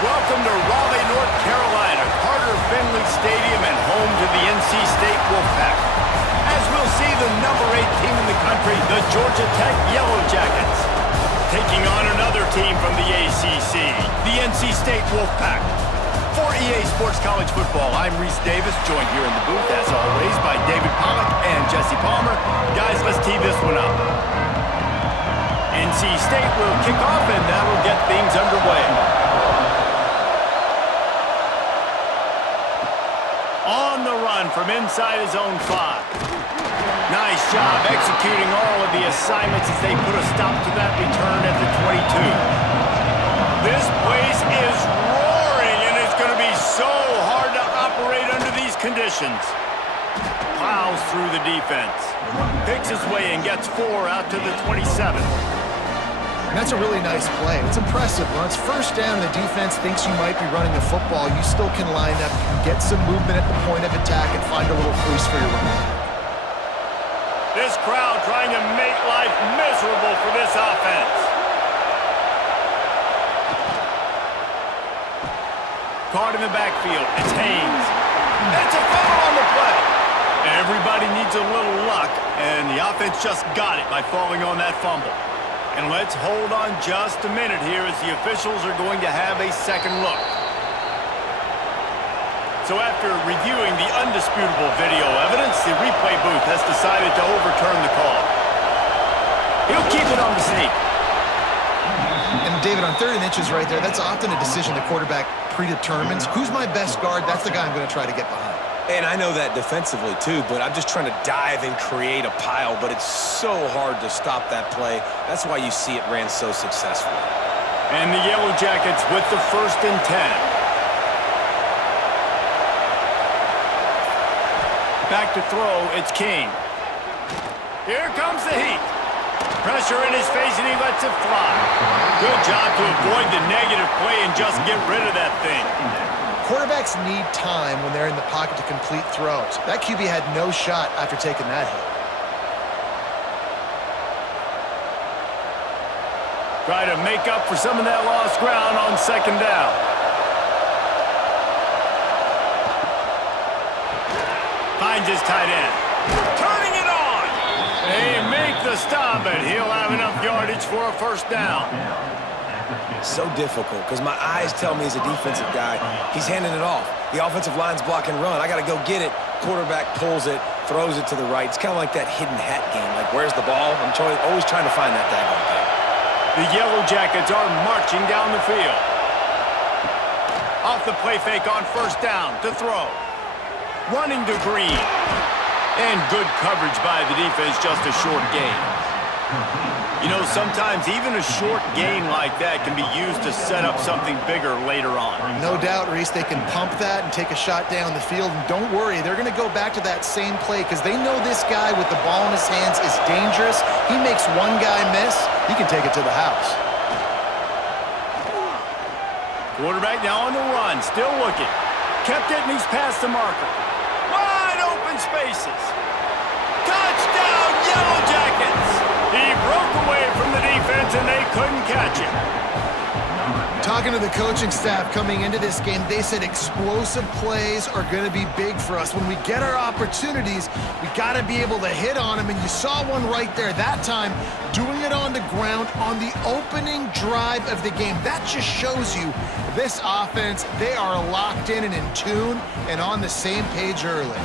Welcome to Raleigh, North Carolina, Carter Finley Stadium and home to the NC State Wolfpack. As we'll see, the number 8 team in the country, the Georgia Tech Yellow Jackets, taking on another team from the ACC, the NC State Wolfpack. For EA Sports College Football, I'm Reese Davis, joined here in the booth, as always, by David Pollack and Jesse Palmer. Guys, let's tee this one up. NC State will kick off, and that'll get things underway. On the run from inside his own 5. Nice job executing all of the assignments as they put a stop to that return at the 22. This place is roaring, and it's going to be so hard to operate under these conditions. Plows through the defense. Picks his way and gets 4 out to the 27. And that's a really nice play. It's impressive. When it's first down and the defense thinks you might be running the football, you still can line up, get some movement at the point of attack, and find a little crease for your running back. This crowd trying to make life miserable for this offense. Caught in the backfield. It's Haynes. That's a fumble on the play. Everybody needs a little luck, and the offense just got it by falling on that fumble. And let's hold on just a minute here as the officials are going to have a second look. So after reviewing the undisputable video evidence, the replay booth has decided to overturn the call. He'll keep it on the sneak. And David, on 3rd and inches right there, that's often a decision the quarterback predetermines. Who's my best guard? That's the guy I'm going to try to get behind. And I know that defensively, too, but I'm just trying to dive and create a pile, but it's so hard to stop that play. That's why you see it ran so successfully. And the Yellow Jackets with the 1st and 10. Back to throw, it's King. Here comes the heat. Pressure in his face, and he lets it fly. Good job to avoid the negative play and just get rid of that thing. Quarterbacks need time when they're in the pocket to complete throws. That QB had no shot after taking that hit. Try to make up for some of that lost ground on 2nd down. Finds his tight end. Turning it on! They make the stop, but he'll have enough yardage for a 1st down. So difficult because my eyes tell me as a defensive guy, he's handing it off. The offensive line's block and run. I got to go get it. Quarterback pulls it, throws it to the right. It's kind of like that hidden hat game. Like, where's the ball? I'm always trying to find that daggone thing. The Yellow Jackets are marching down the field. Off the play fake on 1st down to throw. Running to Green. And good coverage by the defense, just a short gain. You know, sometimes even a short gain like that can be used to set up something bigger later on. No doubt, Reese, they can pump that and take a shot down the field. And don't worry, they're going to go back to that same play because they know this guy with the ball in his hands is dangerous. He makes one guy miss, he can take it to the house. Quarterback now on the run, still looking. Kept it and he's past the marker. Wide open spaces. Touchdown, Yellow Jackets! He broke away from the defense, and they couldn't catch him. Talking to the coaching staff coming into this game, they said explosive plays are going to be big for us. When we get our opportunities, we got to be able to hit on them, and you saw one right there that time, doing it on the ground on the opening drive of the game. That just shows you this offense, they are locked in and in tune and on the same page early.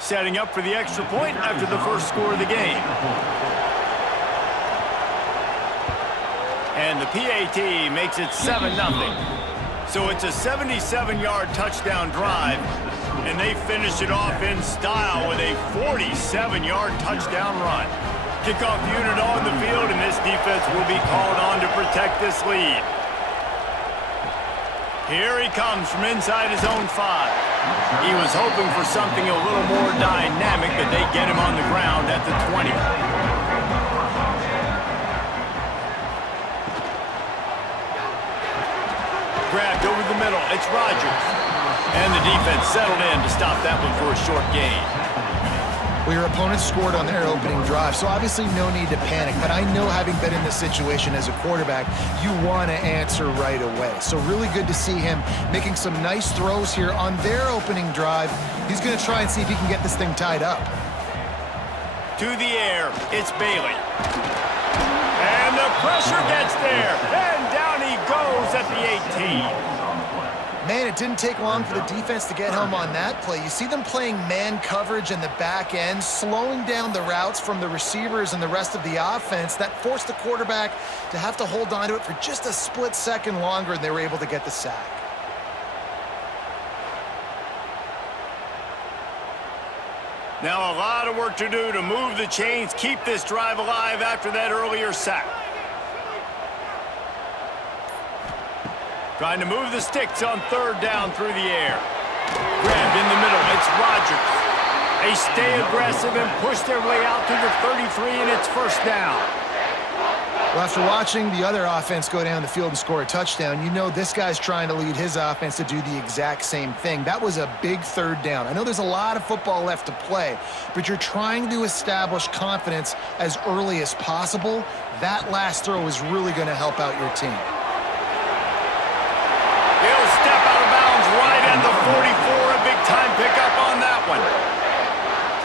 Setting up for the extra point after the 1st score of the game. And the PAT makes it 7-0. So it's a 77-yard touchdown drive, and they finish it off in style with a 47-yard touchdown run. Kickoff unit on the field, and this defense will be called on to protect this lead. Here he comes from inside his own 5. He was hoping for something a little more dynamic, but they get him on the ground at the 20. Grabbed over the It's Rodgers. And the defense settled in to stop that one for a short gain. Well, your opponent scored on their opening drive, so obviously no need to panic. But I know, having been in this situation as a quarterback, you want to answer right away. So really good to see him making some nice throws here on their opening drive. He's going to try and see if he can get this thing tied up. To the air, it's Bailey. And the pressure gets there. And down he goes at the 18. Man, it didn't take long for the defense to get home on that play. You see them playing man coverage in the back end, slowing down the routes from the receivers and the rest of the offense. That forced the quarterback to have to hold on to it for just a split second longer, and they were able to get the sack. Now a lot of work to do to move the chains, keep this drive alive after that earlier sack. Trying to move the sticks on third down through the air. Grabbed in the middle, it's Rodgers. They stay aggressive and push their way out to the 33, and it's first down. Well, after watching the other offense go down the field and score a touchdown, you know this guy's trying to lead his offense to do the exact same thing. That was a big third down. I know there's a lot of football left to play, but you're trying to establish confidence as early as possible. That last throw is really going to help out your team. He'll step out of bounds right at the 44. A big-time pickup on that one.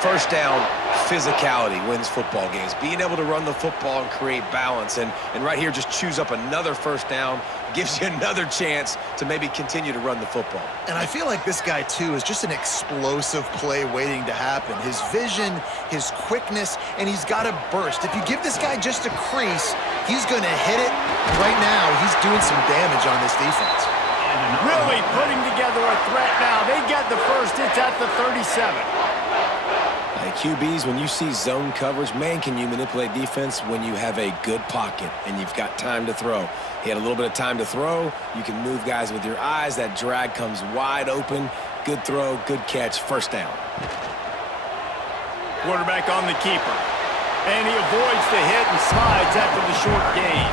First down, physicality wins football games. Being able to run the football and create balance. And right here, just choose up another first down. Gives you another chance to maybe continue to run the football. And I feel like this guy, too, is just an explosive play waiting to happen. His vision, his quickness, and he's got a burst. If you give this guy just a crease, he's going to hit it. Right now, he's doing some damage on this defense. Really putting together a threat now. They get the first. It's at the 37. Hey, QBs, when you see zone coverage, man, can you manipulate defense when you have a good pocket and you've got time to throw. He had a little bit of time to throw. You can move guys with your eyes. That drag comes wide open. Good throw, good catch, first down. Quarterback on the keeper. And he avoids the hit and slides after the short gain.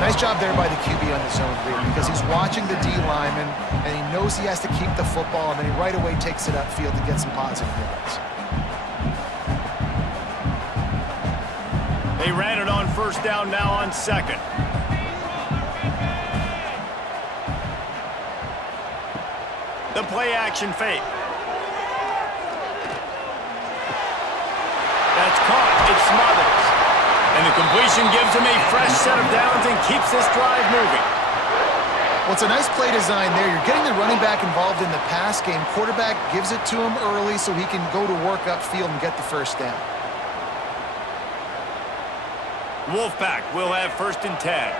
Nice job there by the QB on the zone read, because he's watching the D lineman, and he knows he has to keep the football, and then he right away takes it upfield to get some positive yards. They ran it on first down, now on second. The play action fake. That's caught. It's Smothers. And the completion gives him a fresh set of downs and keeps this drive moving. Well, it's a nice play design there. You're getting the running back involved in the pass game. Quarterback gives it to him early so he can go to work upfield and get the first down. Wolfpack will have first and 10.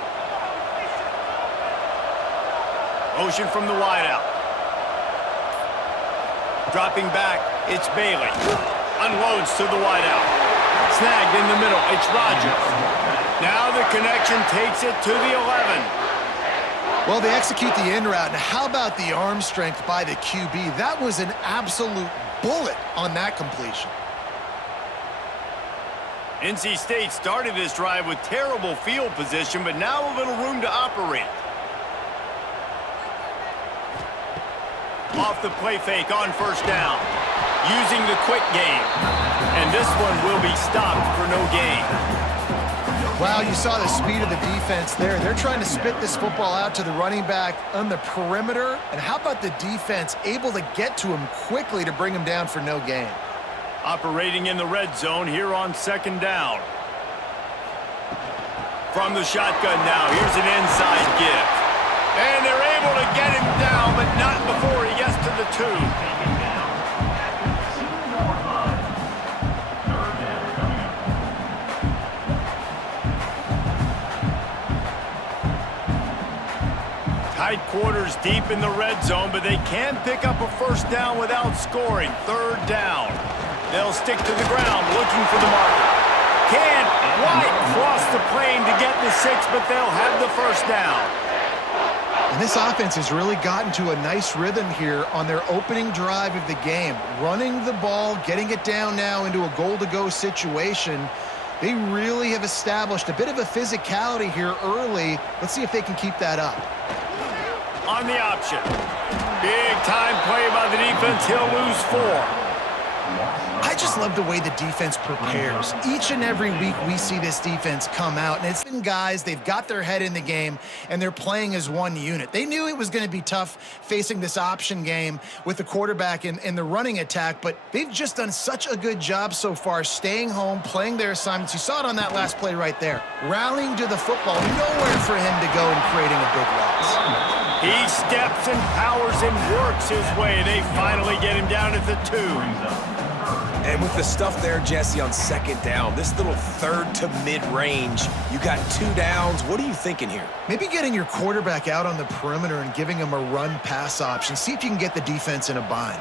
Motion from the wideout. Dropping back, it's Bailey. Unloads to the wideout. Snagged in the middle, it's Rodgers. Now the connection takes it to the 11. Well, they execute the in route, and how about the arm strength by the QB? That was an absolute bullet on that completion. NC State started this drive with terrible field position, but now a little room to operate. Off the play fake on first down. Using the quick game. And this one will be stopped for no gain. Wow, you saw the speed of the defense there. They're trying to spit this football out to the running back on the perimeter. And how about the defense able to get to him quickly to bring him down for no gain? Operating in the red zone here on second down. From the shotgun now, here's an inside give. And they're able to get him down, but not before he gets to the 2. Tight quarters deep in the red zone, but they can pick up a first down without scoring. Third down. They'll stick to the ground looking for the marker. Can't quite cross the plane to get the 6, but they'll have the first down. And this offense has really gotten to a nice rhythm here on their opening drive of the game. Running the ball, getting it down now into a goal-to-go situation. They really have established a bit of a physicality here early. Let's see if they can keep that up. on the option. Big time play by the defense. He'll lose 4. I just love the way the defense prepares. Each and every week we see this defense come out, and it's been guys, they've got their head in the game, and they're playing as one unit. They knew it was going to be tough facing this option game with the quarterback in the running attack, but they've just done such a good job so far staying home, playing their assignments. You saw it on that last play right there. Rallying to the football, nowhere for him to go and creating a big loss. He steps and powers and works his way. They finally get him down at the 2. And with the stuff there, Jesse, on second down, this little third to mid-range, you got 2 downs. What are you thinking here? Maybe getting your quarterback out on the perimeter and giving him a run-pass option. See if you can get the defense in a bind.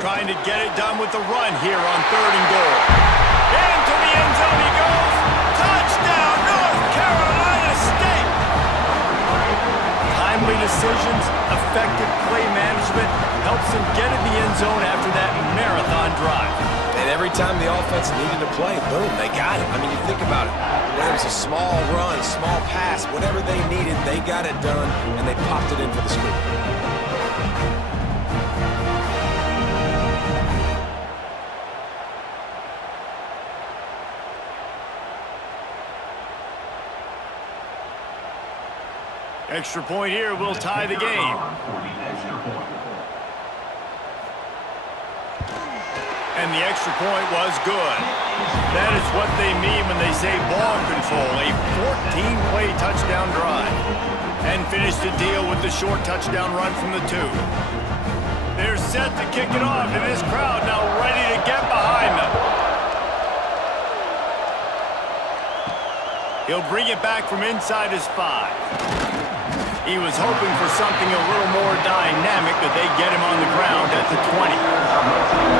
Trying to get it done with the run here on 3rd and goal. Into the end zone he goes. Touchdown, North Carolina State! Timely decisions, effective play management helps him get in the end zone after that marathon drive. And every time the offense needed to play, boom, they got it. I mean, you think about it. Whether it was a small run, a small pass, whatever they needed, they got it done, and they popped it in for the scoop. Extra point here will tie the game. And the extra point was good. That is what they mean when they say ball control. A 14-play touchdown drive. And finish the deal with the short touchdown run from the 2. They're set to kick it off, and this crowd now ready to get behind them. He'll bring it back from inside his 5. He was hoping for something a little more dynamic, but they get him on the ground at the 20.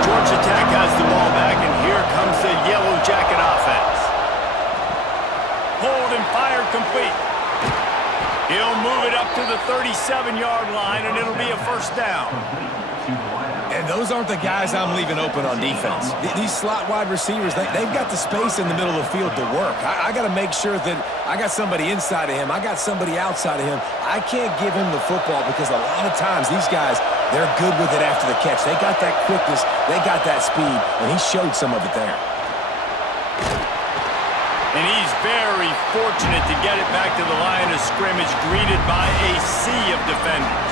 Georgia Tech has the ball back, and here comes the Yellow Jacket offense. Hold and fire complete. He'll move it up to the 37-yard line, and it'll be a first down. And those aren't the guys I'm leaving open on defense. These slot wide receivers, they've got the space in the middle of the field to work. I got to make sure that I got somebody inside of him. I got somebody outside of him. I can't give him the football because a lot of times these guys, they're good with it after the catch. They got that quickness. They got that speed, and he showed some of it there. And he's very fortunate to get it back to the line of scrimmage, greeted by a sea of defenders.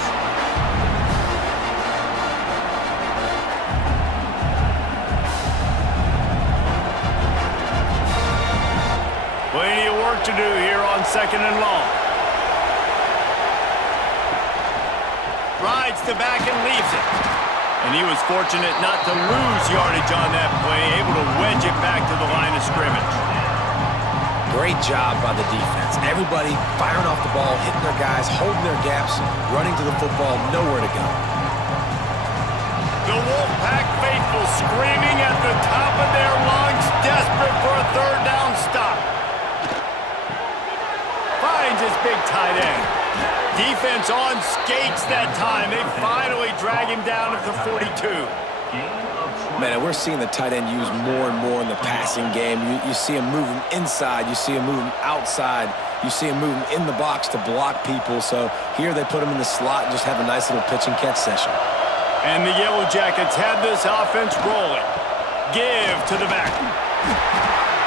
Plenty of work to do here on 2nd and long. Rides the back and leaves it. And he was fortunate not to lose yardage on that play, able to wedge it back to the line of scrimmage. Great job by the defense. Everybody firing off the ball, hitting their guys, holding their gaps, running to the football, nowhere to go. The Wolfpack faithful screaming at the top of their lungs, desperate for a 3rd down stop. Finds his big tight end. Defense on skates that time. They finally drag him down at the 42. Man, we're seeing the tight end used more and more in the passing game. You see him moving inside. You see him moving outside. You see him moving in the box to block people. So here they put him in the slot and just have a nice little pitch and catch session. And the Yellow Jackets have this offense rolling. Give to the back.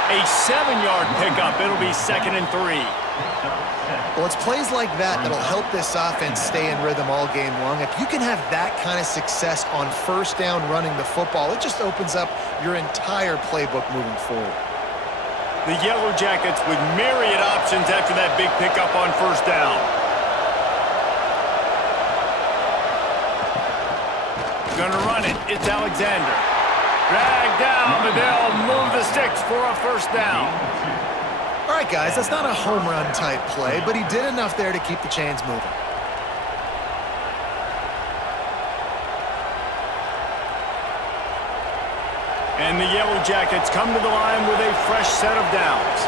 A 7-yard pickup. It'll be 2nd and 3. Well, it's plays like that that'll help this offense stay in rhythm all game long. If you can have that kind of success on 1st down running the football, it just opens up your entire playbook moving forward. The Yellow Jackets with myriad options after that big pickup on 1st down. Gonna run it. It's Alexander. Dragged down, but they'll move the sticks for a 1st down. All right, guys, that's not a home run type play, but he did enough there to keep the chains moving. And the Yellow Jackets come to the line with a fresh set of downs.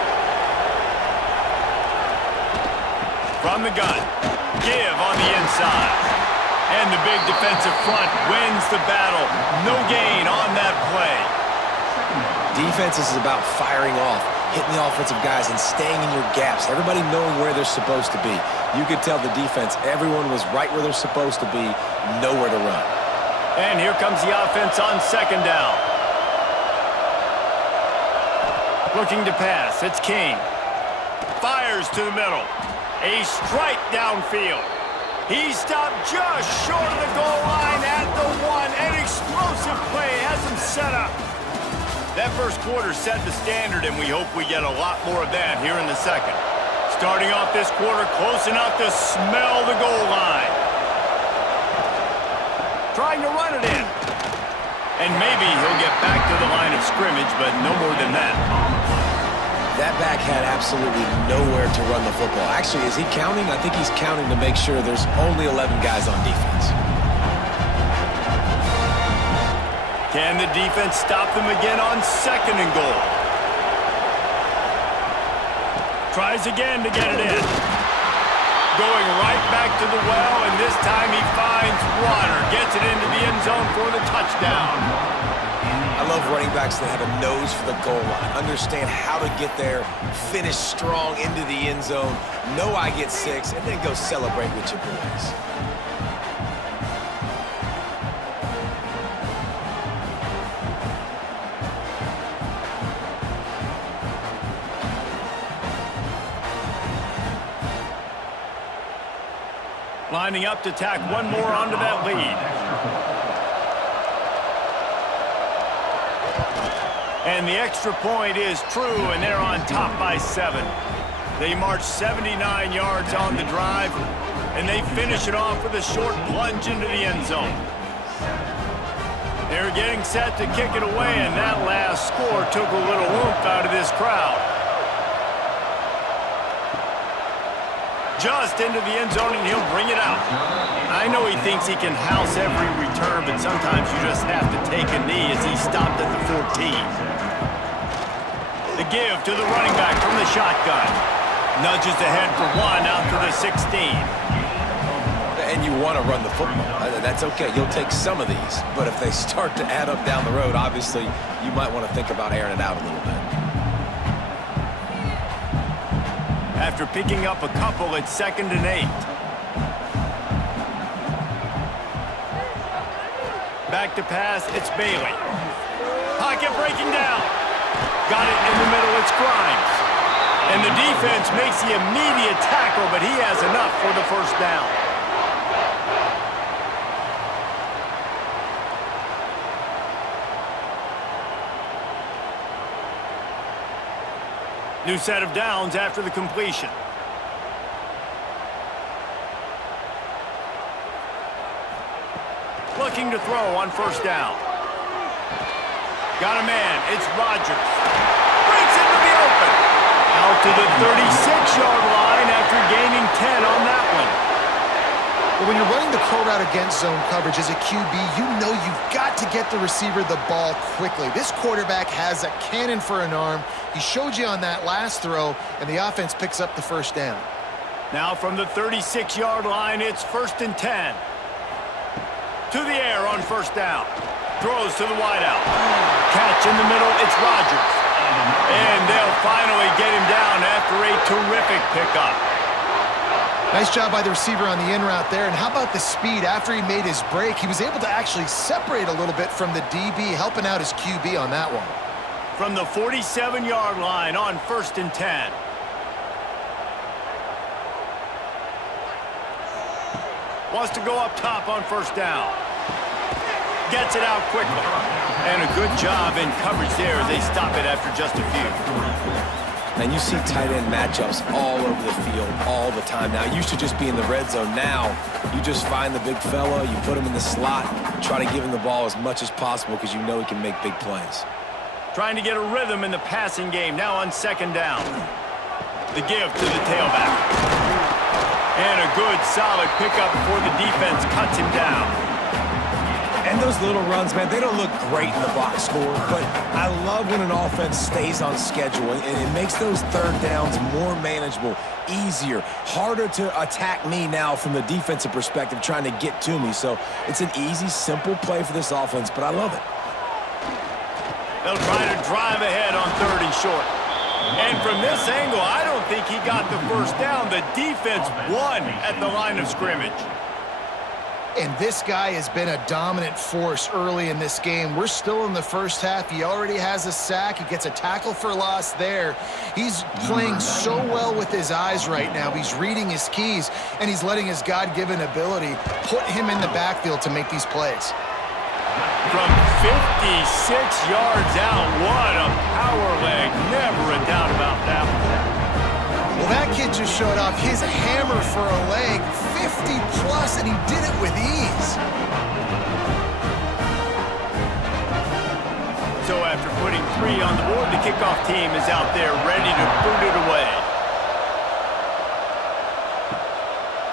From the gun, give on the inside. And the big defensive front wins the battle. No gain on that play. Defense is about firing off, hitting the offensive guys, and staying in your gaps. Everybody knowing where they're supposed to be. You could tell the defense, everyone was right where they're supposed to be, nowhere to run. And here comes the offense on second down. Looking to pass, it's King. Fires to the middle. A strike downfield. He stopped just short of the goal line at the 1. An explosive play has him set up. That first quarter set the standard, and we hope we get a lot more of that here in the second. Starting off this quarter close enough to smell the goal line. Trying to run it in. And maybe he'll get back to the line of scrimmage, but no more than that. That back had absolutely nowhere to run the football. Actually, is he counting? I think he's counting to make sure there's only 11 guys on defense. Can the defense stop them again on second and goal? Tries again to get it in. Going right back to the well, and this time he finds water. Gets it into the end zone for the touchdown. I love running backs that have a nose for the goal line. Understand how to get there, finish strong into the end zone, know I get 6, and then go celebrate with your boys. Lining up to tack one more onto that lead. And the extra point is true, and they're on top by 7. They march 79 yards on the drive, and they finish it off with a short plunge into the end zone. They're getting set to kick it away, and that last score took a little oomph out of this crowd. Just into the end zone, and he'll bring it out. I know he thinks he can house every return, but sometimes you just have to take a knee as he stopped at the 14. The give to the running back from the shotgun. Nudges ahead for 1 out to the 16. And you want to run the football. That's okay. You'll take some of these. But if they start to add up down the road, obviously, you might want to think about airing it out a little bit. After picking up a couple, it's 2nd and 8. Back to pass, it's Bailey. Pocket breaking down. Got it in the middle, it's Grimes. And the defense makes the immediate tackle, but he has enough for the first down. New set of downs after the completion. Looking to throw on first down. Got a man, it's Rodgers. Breaks into the open. Out to the 36-yard line after gaining 10 on that one. But when you're running the curl route against zone coverage as a QB, you know you've got to get the receiver the ball quickly. This quarterback has a cannon for an arm. He showed you on that last throw, and the offense picks up the first down. Now from the 36-yard line, it's 1st and 10. To the air on first down. Throws to the wideout. Catch in the middle, it's Rodgers. And they'll finally get him down after a terrific pickup. Nice job by the receiver on the in route there. And how about the speed? After he made his break, he was able to actually separate a little bit from the DB, helping out his QB on that one. From the 47-yard line on 1st and 10. Wants to go up top on first down. Gets it out quickly. And a good job in coverage there as they stop it after just a few. And you see tight end matchups all over the field all the time now. It used to just be in the red zone. Now you just find the big fella, you put him in the slot, try to give him the ball as much as possible because you know he can make big plays. Trying to get a rhythm in the passing game now on second down. The give to the tailback. And a good solid pickup before the defense cuts him down. And those little runs, man, they don't look great in the box score, but I love when an offense stays on schedule, and it makes those third downs more manageable, easier, harder to attack me now from the defensive perspective, trying to get to me. So it's an easy, simple play for this offense, but I love it. They'll try to drive ahead on 3rd and short. And from this angle, I don't think he got the first down. The defense won at the line of scrimmage. And this guy has been a dominant force early in this game. We're still in the first half. He already has a sack. He gets a tackle for loss there. He's playing so well with his eyes right now. He's reading his keys, and he's letting his God-given ability put him in the backfield to make these plays. From 56 yards out, what a power leg. Never a doubt about that one. Well, that kid just showed off his hammer for a leg, 50-plus, and he did it with ease. So after putting 3 on the board, the kickoff team is out there ready to boot it away.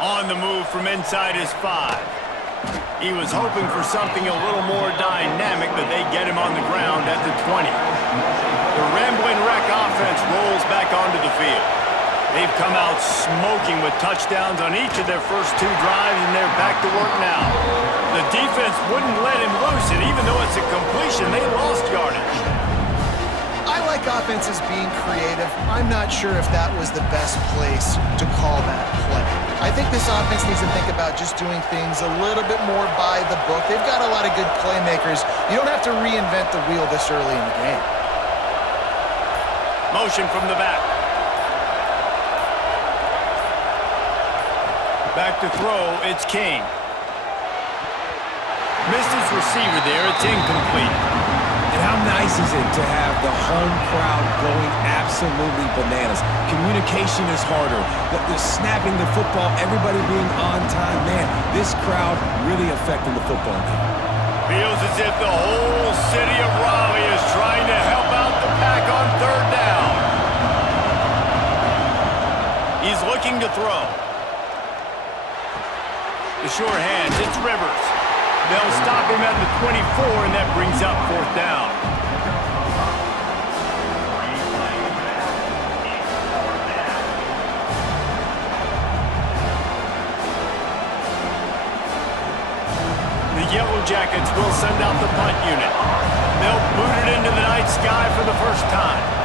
On the move from inside his 5. He was hoping for something a little more dynamic, but they get him on the ground at the 20. The Ramblin' Wreck offense rolls back onto the field. They've come out smoking with touchdowns on each of their first 2 drives, and they're back to work now. The defense wouldn't let him loose, and even though it's a completion, they lost yardage. I like offenses being creative. I'm not sure if that was the best place to call that play. I think this offense needs to think about just doing things a little bit more by the book. They've got a lot of good playmakers. You don't have to reinvent the wheel this early in the game. Motion from the back. Back to throw, it's King. Missed his receiver there, it's incomplete. And how nice is it to have the home crowd going absolutely bananas? Communication is harder. The snapping the football, everybody being on time. Man, this crowd really affecting the football game. Feels as if the whole city of Raleigh is trying to help out the Pack on 3rd down. He's looking to throw. The sure hands, it's Rivers. They'll stop him at the 24, and that brings up 4th down. The Yellow Jackets will send out the punt unit. They'll boot it into the night sky for the first time.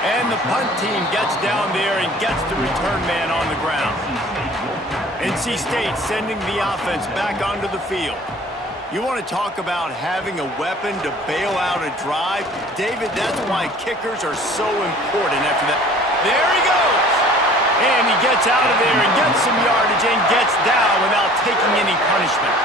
And the punt team gets down there and gets the return man on the ground. NC State sending the offense back onto the field. You want to talk about having a weapon to bail out a drive? David, that's why kickers are so important after that. There he goes! And he gets out of there and gets some yardage and gets down without taking any punishment.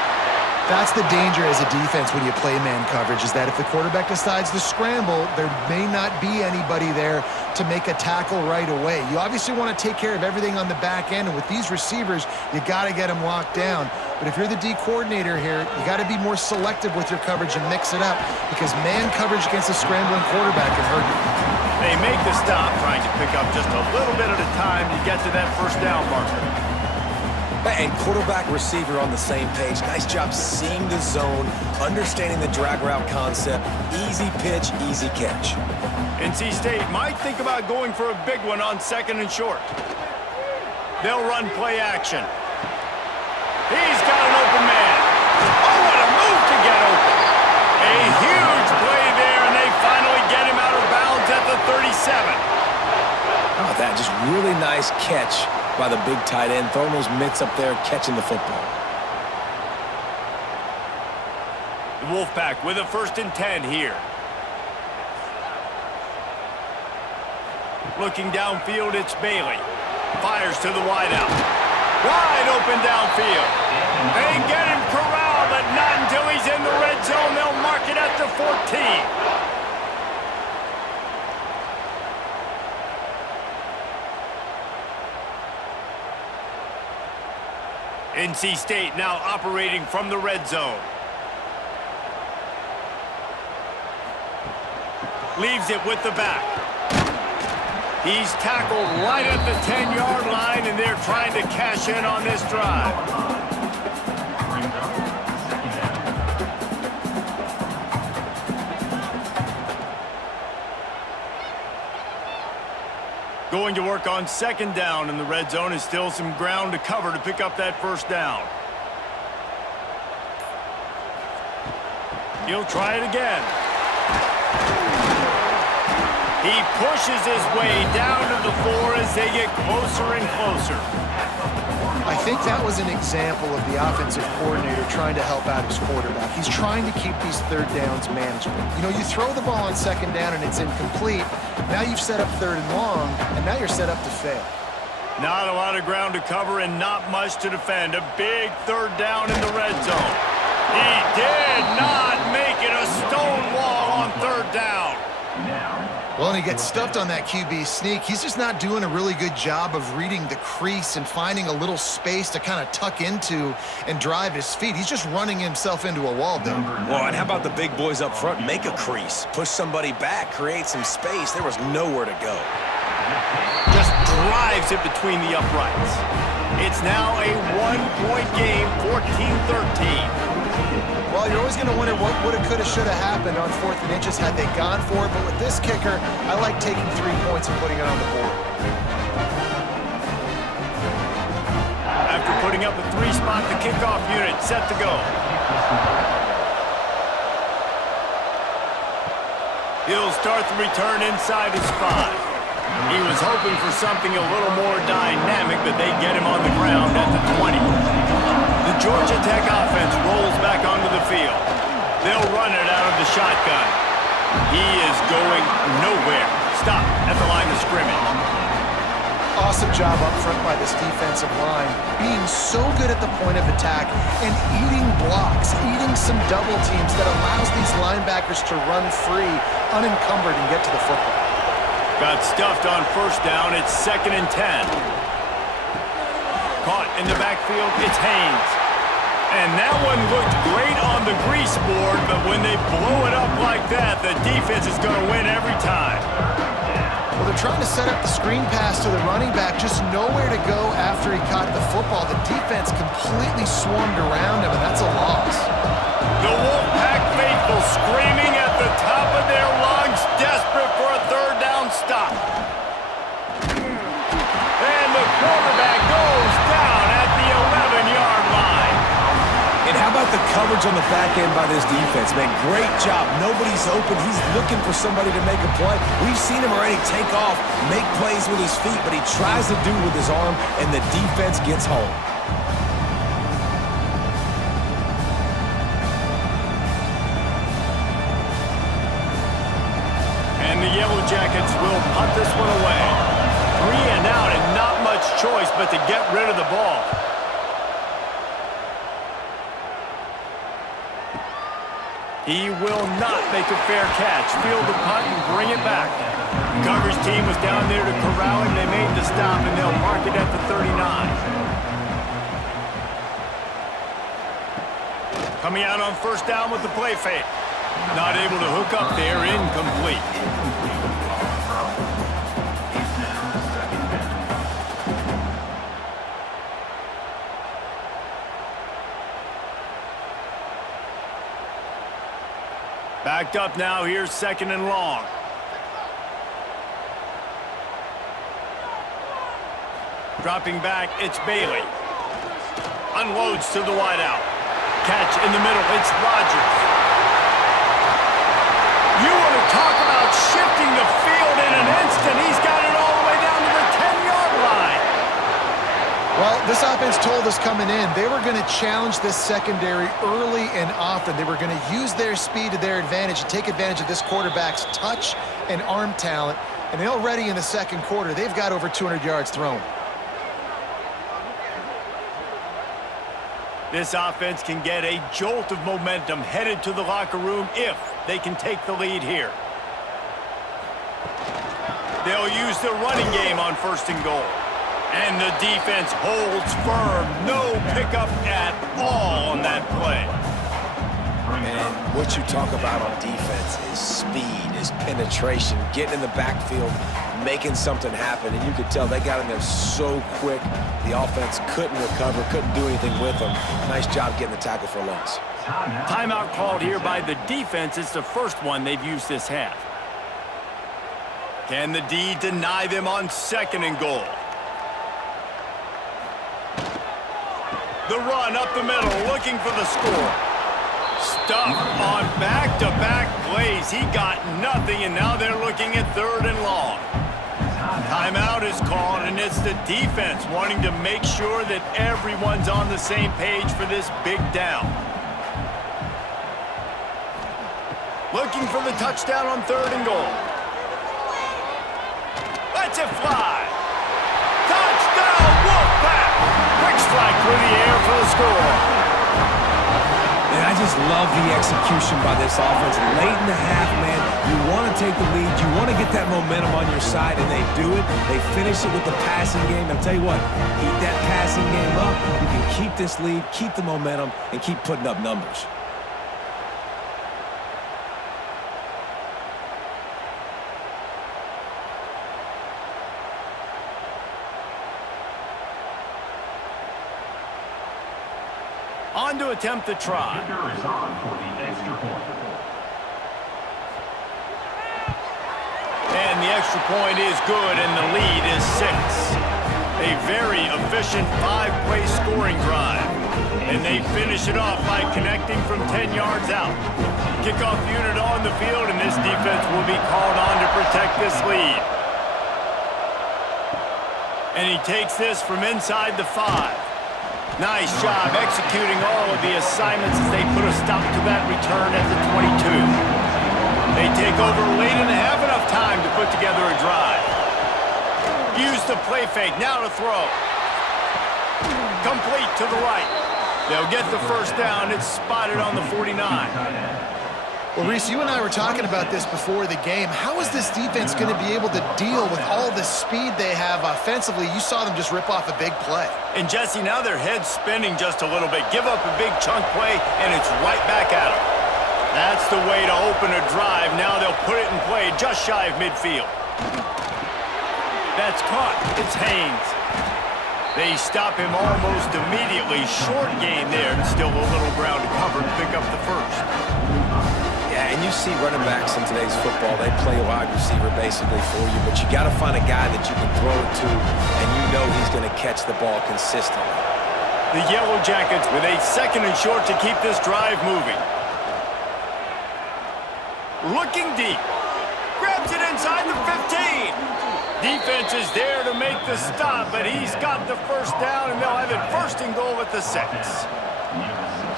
That's the danger as a defense when you play man coverage, is that if the quarterback decides to scramble, there may not be anybody there to make a tackle right away. You obviously want to take care of everything on the back end, and with these receivers, you got to get them locked down. But if you're the D coordinator here, you got to be more selective with your coverage and mix it up, because man coverage against a scrambling quarterback can hurt you. They make the stop, trying to pick up just a little bit at a time to get to that 1st down marker. And quarterback, receiver on the same page. Nice job seeing the zone, understanding the drag route concept. Easy pitch, easy catch. NC State might think about going for a big one on 2nd and short. They'll run play action. He's got an open man. Oh, what a move to get open. A huge play there, and they finally get him out of bounds at the 37. How about that? Just really nice catch by the big tight end, throwing those mitts up there, catching the football. The Wolfpack with a 1st and 10 here. Looking downfield, it's Bailey. Fires to the wideout. Wide open downfield. They get him corralled, but not until he's in the red zone. They'll mark it at the 14. NC State now operating from the red zone. Leaves it with the back. He's tackled right at the 10-yard line, and they're trying to cash in on this drive. Going to work on second down in the red zone is still some ground to cover to pick up that first down. He'll try it again. He pushes his way down to the 4 as they get closer and closer. I think that was an example of the offensive coordinator trying to help out his quarterback. He's trying to keep these third downs manageable. You know, you throw the ball on second down and it's incomplete. Now you've set up third and long, and now you're set up to fail. Not a lot of ground to cover and not much to defend. A big third down in the red zone. He did not make it a stone wall on third down. Well, and he gets stuffed on that QB sneak. He's just not doing a really good job of reading the crease and finding a little space to kind of tuck into and drive his feet. He's just running himself into a wall there. Well, and how about the big boys up front? Make a crease. Push somebody back. Create some space. There was nowhere to go. Just drives it between the uprights. It's now a one-point game, 14-13. Well, you're always going to wonder what woulda, coulda, shoulda happened on 4th and inches had they gone for it. But with this kicker, I like taking 3 points and putting it on the board. After putting up a 3-spot, the kickoff unit set to go. He'll start the return inside his 5. He was hoping for something a little more dynamic, but they get him on the ground at the 20. The Georgia Tech offense rolls back onto the field. They'll run it out of the shotgun. He is going nowhere. Stop at the line of scrimmage. Awesome job up front by this defensive line, being so good at the point of attack and eating blocks, eating some double teams that allows these linebackers to run free, unencumbered, and get to the football. Got stuffed on first down. It's 2nd and 10. Caught in the backfield, it's Haynes. And that one looked great on the grease board, but when they blow it up like that, the defense is going to win every time. Well, they're trying to set up the screen pass to the running back, just nowhere to go after he caught the football. The defense completely swarmed around him, and that's a loss. The Wolfpack faithful screaming at the top of their lungs, desperate for a third down stop. And the quarterback goes down at the 11-yard line. And how about the coverage on the back end by this defense, man? Great job. Nobody's open. He's looking for somebody to make a play. We've seen him already take off, make plays with his feet, but he tries to do it with his arm, and the defense gets home. And the Yellow Jackets will punt this one away. 3 and out, and not much choice but to get rid of the ball. He will not make a fair catch. Field the punt and bring it back. The coverage team was down there to corral him. They made the stop, and they'll mark it at the 39. Coming out on first down with the play fake. Not able to hook up there, incomplete. Backed up now, here's 2nd and long. Dropping back, it's Bailey. Unloads to the wideout. Catch in the middle, it's Rodgers. You want to talk about shifting the field in an instant. He's got it all the way down to the 10-yard line. Well, this offense told us coming in they were going to challenge this secondary early and often. They were going to use their speed to their advantage and take advantage of this quarterback's touch and arm talent. And already in the second quarter, they've got over 200 yards thrown. This offense can get a jolt of momentum headed to the locker room if they can take the lead here. They'll use the running game on 1st and goal. And the defense holds firm. No pickup at all on that play. And what you talk about on defense is speed, is penetration, getting in the backfield, making something happen. And you could tell they got in there so quick. The offense couldn't recover, couldn't do anything with them. Nice job getting the tackle for a loss. Timeout called here by the defense. It's the first one they've used this half. Can the D deny them on 2nd and goal? The run up the middle, looking for the score. Stuff on back-to-back plays. He got nothing, and now they're looking at 3rd and long. Timeout is called, and it's the defense wanting to make sure that everyone's on the same page for this big down. Looking for the touchdown on 3rd and goal. Let's it fly. Touchdown, Wolfpack! Quick strike through the air for the score. And I just love the execution by this offense. Late in the half, man, you want to take the lead. You want to get that momentum on your side, and they do it. They finish it with the passing game. I'll tell you what, keep that passing game up. You can keep this lead, keep the momentum, and keep putting up numbers. On to attempt the try. Kicker is on for the extra point. And the extra point is good, and the lead is 6. A very efficient 5-play scoring drive. And they finish it off by connecting from 10 yards out. Kickoff unit on the field, and this defense will be called on to protect this lead. And he takes this from inside the 5. Nice job executing all of the assignments as they put a stop to that return at the 22. They take over late in the half, enough time to put together a drive. Use the play fake, now to throw. Complete to the right. They'll get the first down. It's spotted on the 49. Well, Reese, you and I were talking about this before the game. How is this defense going to be able to deal with all the speed they have offensively? You saw them just rip off a big play. And Jesse, now their head's spinning just a little bit. Give up a big chunk play, and it's right back at them. That's the way to open a drive. Now they'll put it in play just shy of midfield. That's caught. It's Haynes. They stop him almost immediately. Short gain there. Still a little ground to cover to pick up the first. Yeah, and you see running backs in today's football, they play a wide receiver basically for you, but you got to find a guy that you can throw it to, and you know he's going to catch the ball consistently. The Yellow Jackets with a 2nd and short to keep this drive moving. Looking deep. Grabs it inside the 15. Defense is there to make the stop, but he's got the first down, and they'll have it 1st and goal at the 6.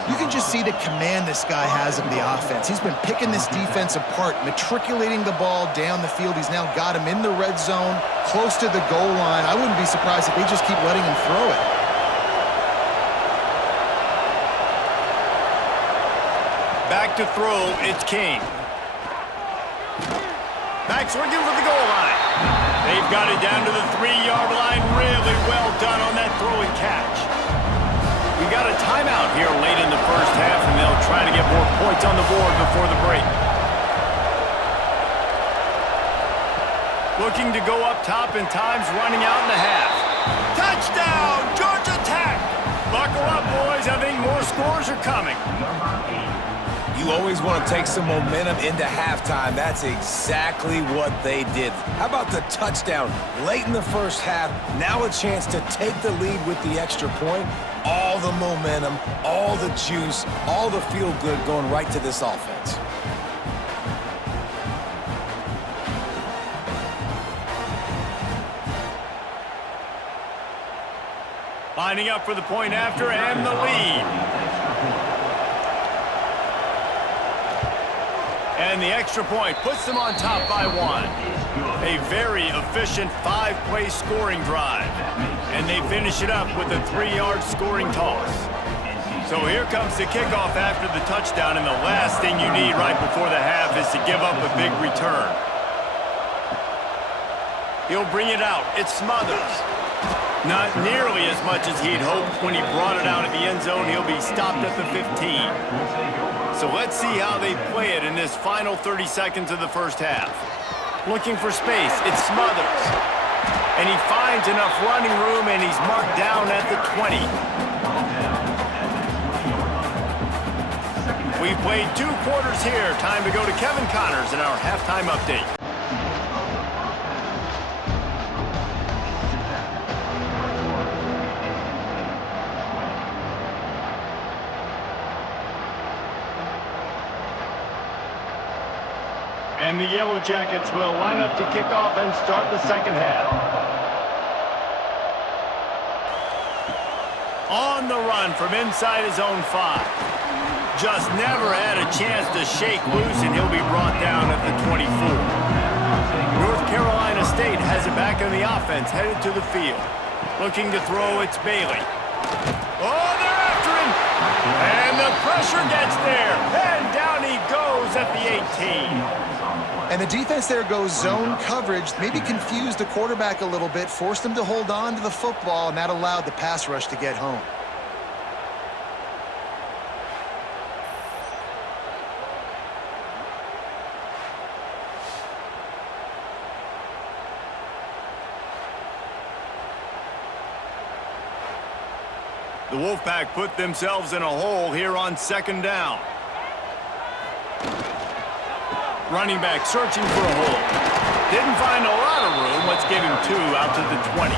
You can just see the command this guy has of the offense. He's been picking this defense apart, matriculating the ball down the field. He's now got him in the red zone, close to the goal line. I wouldn't be surprised if they just keep letting him throw it. Back to throw, it's King. Back's looking for the goal line. They've got it down to the 3-yard line. Really well done on that throw and catch. We got a timeout here late in the first half, and they'll try to get more points on the board before the break. Looking to go up top, and time's running out in the half. Touchdown, Georgia Tech! Buckle up, boys. I think more scores are coming. You always want to take some momentum into halftime. That's exactly what they did. How about the touchdown late in the first half? Now a chance to take the lead with the extra point. All the momentum, all the juice, all the feel-good going right to this offense. Lining up for the point after and the lead. And the extra point puts them on top by 1. A very efficient 5-play scoring drive. And they finish it up with a 3-yard scoring toss. So here comes the kickoff after the touchdown, and the last thing you need right before the half is to give up a big return. He'll bring it out. It's Smothers. Not nearly as much as he'd hoped when he brought it out of the end zone. He'll be stopped at the 15. So let's see how they play it in this final 30 seconds of the first half. Looking for space, it's Smothers. And he finds enough running room, and he's marked down at the 20. We've played 2 quarters here. Time to go to Kevin Connors in our halftime update. And the Yellow Jackets will line up to kick off and start the second half. On the run from inside his own 5. Just never had a chance to shake loose, and he'll be brought down at the 24. North Carolina State has it back on the offense, headed to the field. Looking to throw, it's Bailey. Oh, they're after him! And the pressure gets there, and down he goes at the 18. And the defense there goes zone coverage, maybe confused the quarterback a little bit, forced him to hold on to the football, and that allowed the pass rush to get home. The Wolfpack put themselves in a hole here on second down. Running back searching for a hole. Didn't find a lot of room. Let's give him 2 out to the 20.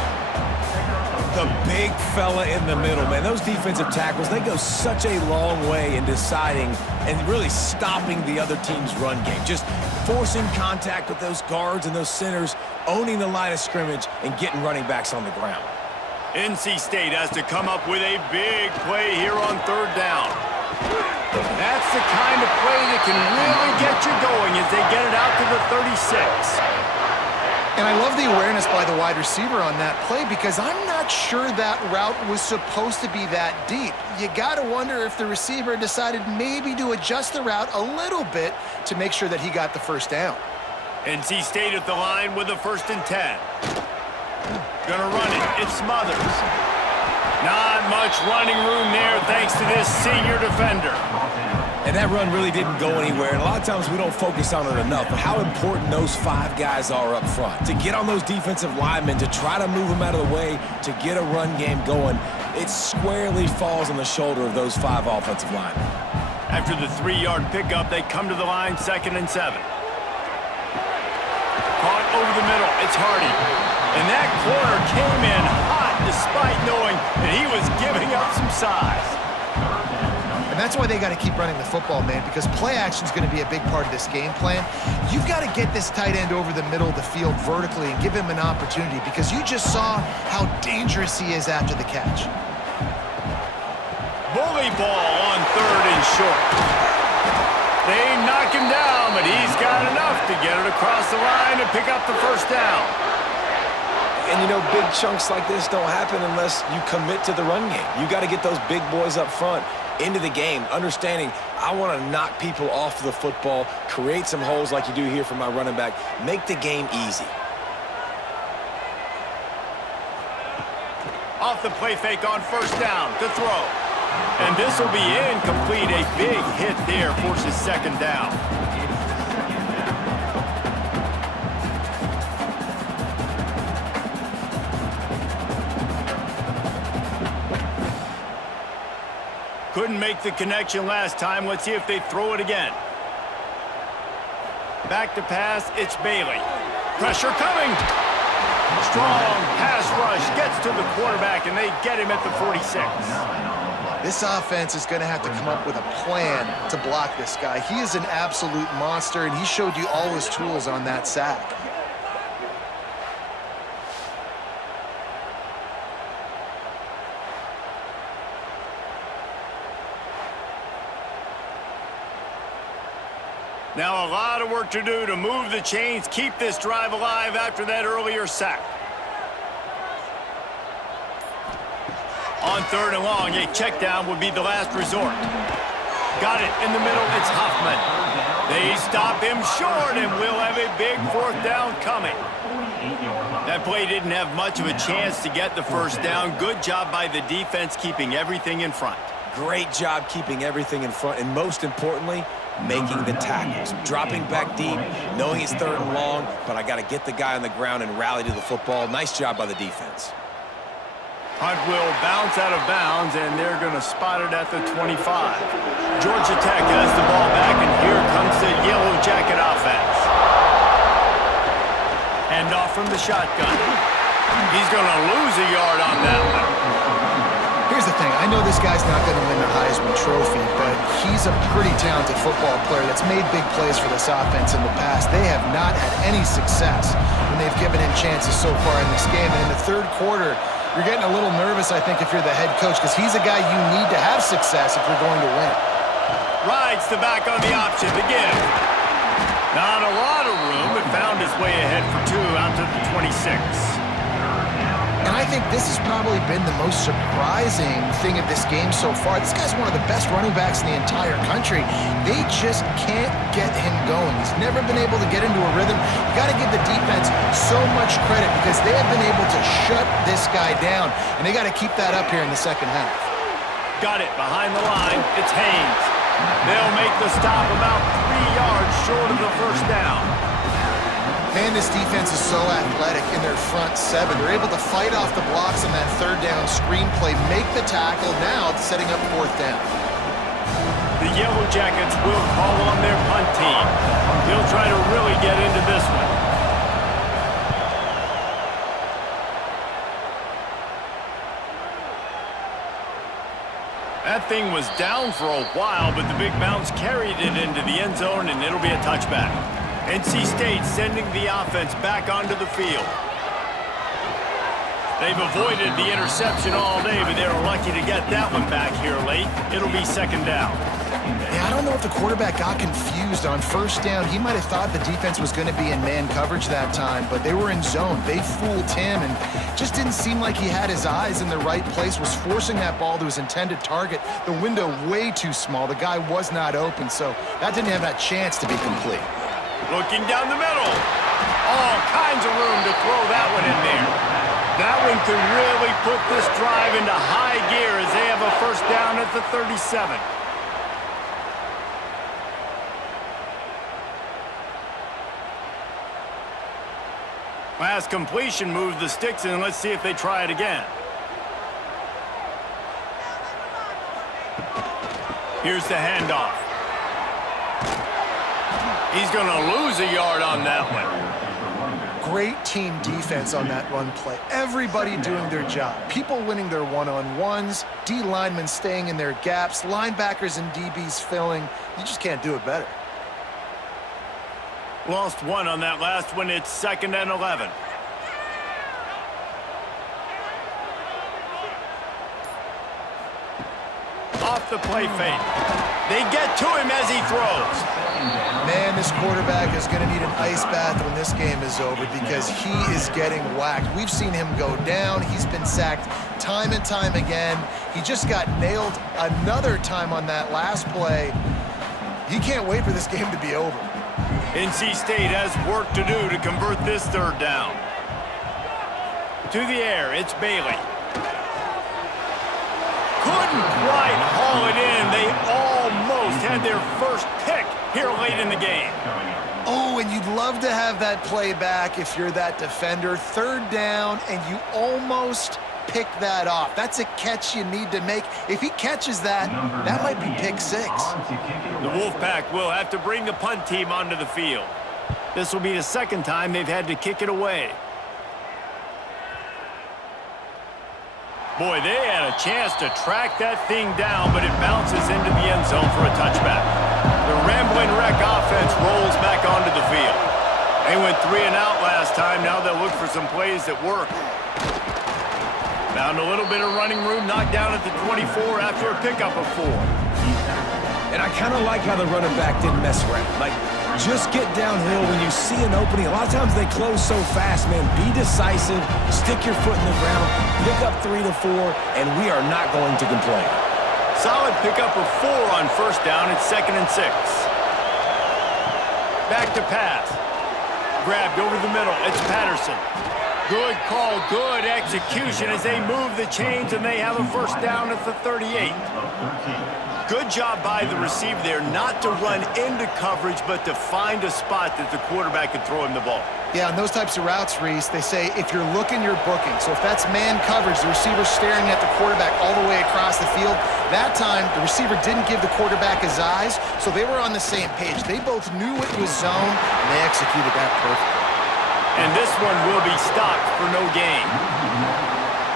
The big fella in the middle, man. Those defensive tackles, they go such a long way in deciding and really stopping the other team's run game. Just forcing contact with those guards and those centers, owning the line of scrimmage, and getting running backs on the ground. NC State has to come up with a big play here on third down. That's the kind of play that can really get you going as they get it out to the 36. And I love the awareness by the wide receiver on that play because I'm not sure that route was supposed to be that deep. You got to wonder if the receiver decided maybe to adjust the route a little bit to make sure that he got the first down. NC State at the line with a 1st and 10. Gonna run it. It's Smothers. Not much running room there thanks to this senior defender. And that run really didn't go anywhere. And a lot of times we don't focus on it enough. But how important those 5 guys are up front. To get on those defensive linemen, to try to move them out of the way, to get a run game going, it squarely falls on the shoulder of those 5 offensive linemen. After the 3-yard pickup, they come to the line 2nd and 7. Caught over the middle. It's Hardy. And that corner came in hot despite knowing that he was giving up some size. And that's why they got to keep running the football, man, because play action is going to be a big part of this game plan. You've got to get this tight end over the middle of the field vertically and give him an opportunity because you just saw how dangerous he is after the catch. Bully ball on 3rd and short. They knock him down, but he's got enough to get it across the line and pick up the first down. And, you know, big chunks like this don't happen unless you commit to the run game. You got to get those big boys up front into the game, understanding I want to knock people off the football, create some holes like you do here for my running back, make the game easy. Off the play fake on 1st down to throw. And this will be incomplete. A big hit there forces 2nd down. Couldn't make the connection last time. Let's see if they throw it again. Back to pass, it's Bailey. Pressure coming. Strong pass rush gets to the quarterback, and they get him at the 46. This offense is going to have to come up with a plan to block this guy. He is an absolute monster, and he showed you all his tools on that sack. Now a lot of work to do to move the chains, keep this drive alive after that earlier sack. On 3rd and long, a check down would be the last resort. Got it in the middle, it's Hoffman. They stop him short, and we'll have a big 4th down coming. That play didn't have much of a chance to get the first down. Good job by the defense keeping everything in front. Great job keeping everything in front, and most importantly, making the tackles. Dropping back deep, knowing it's 3rd and long, but I got to get the guy on the ground and rally to the football. Nice job by the defense. Hunt will bounce out of bounds, and they're going to spot it at the 25. Georgia Tech has the ball back, and here comes the Yellow Jacket offense. Hand off from the shotgun. He's going to lose a yard on that one. here's the thing. I know this guy's not going to win the Heisman Trophy, but he's a pretty talented football player that's made big plays for this offense in the past. They have not had any success when they've given him chances so far in this game. And in the third quarter, you're getting a little nervous, I think, if you're the head coach, because he's a guy you need to have success if you're going to win. Rides the back on the option to give. Not a lot of room, but found his way ahead for 2 out to the 26. And I think this has probably been the most surprising thing of this game so far. This guy's one of the best running backs in the entire country. They just can't get him going. He's never been able to get into a rhythm. You got to give the defense so much credit because they have been able to shut this guy down, and they got to keep that up here in the second half. Got it behind the line. It's Haynes. They'll make the stop about 3 yards short of the first down. Man, this defense is so athletic in their front 7. They're able to fight off the blocks on that third down screen play, make the tackle, now setting up 4th down. The Yellow Jackets will call on their punt team. He'll try to really get into this one. That thing was down for a while, but the big bounce carried it into the end zone, and it'll be a touchback. NC State sending the offense back onto the field. They've avoided the interception all day, but they were lucky to get that one back here late. It'll be 2nd down. Yeah, I don't know if the quarterback got confused on 1st down. He might have thought the defense was going to be in man coverage that time, but they were in zone. They fooled him and just didn't seem like he had his eyes in the right place, was forcing that ball to his intended target. The window way too small. The guy was not open, so that didn't have that chance to be complete. Looking down the middle. All kinds of room to throw that one in there. That one could really put this drive into high gear as they have a 1st down at the 37. Last completion moved the sticks in. Let's see if they try it again. Here's the handoff. He's going to lose a yard on that one. Great team defense on that run play. Everybody doing their job. People winning their one-on-ones, D linemen staying in their gaps, linebackers and DBs filling. You just can't do it better. Lost 1 on that last one. It's 2nd and 11. Off the play fake. They get to him as he throws. Man, this quarterback is going to need an ice bath when this game is over because he is getting whacked. We've seen him go down. He's been sacked time and time again. He just got nailed another time on that last play. He can't wait for this game to be over. NC State has work to do to convert this 3rd down. To the air, it's Bailey. Couldn't quite haul it in. They almost had their first pick here late in the game. Oh, and you'd love to have that play back if you're that defender. 3rd down, and you almost pick that off. That's a catch you need to make. If he catches that, that might be pick 6. The Wolfpack will have to bring the punt team onto the field. This will be the 2nd time they've had to kick it away. Boy, they had a chance to track that thing down, but it bounces into the end zone for a touchback. The Rambling Wreck offense rolls back onto the field. They went 3 and out last time. Now they'll look for some plays that work. Found a little bit of running room, knocked down at the 24 after a pickup of 4. And I kind of like how the running back didn't mess around. Like, just get downhill when you see an opening. A lot of times they close so fast, man. Be decisive, stick your foot in the ground, pick up 3 to 4, and we are not going to complain. Solid pickup of 4 on 1st down. It's 2nd and 6. Back to pass. Grabbed over the middle. It's Patterson. Good call, good execution as they move the chains, and they have a 1st down at the 38. Good job by the receiver there not to run into coverage, but to find a spot that the quarterback could throw him the ball. Yeah, on those types of routes, Reese, they say if you're looking, you're booking. So if that's man coverage, the receiver's staring at the quarterback all the way across the field. That time, the receiver didn't give the quarterback his eyes, so they were on the same page. They both knew it was zone, and they executed that perfectly. And this one will be stopped for no gain.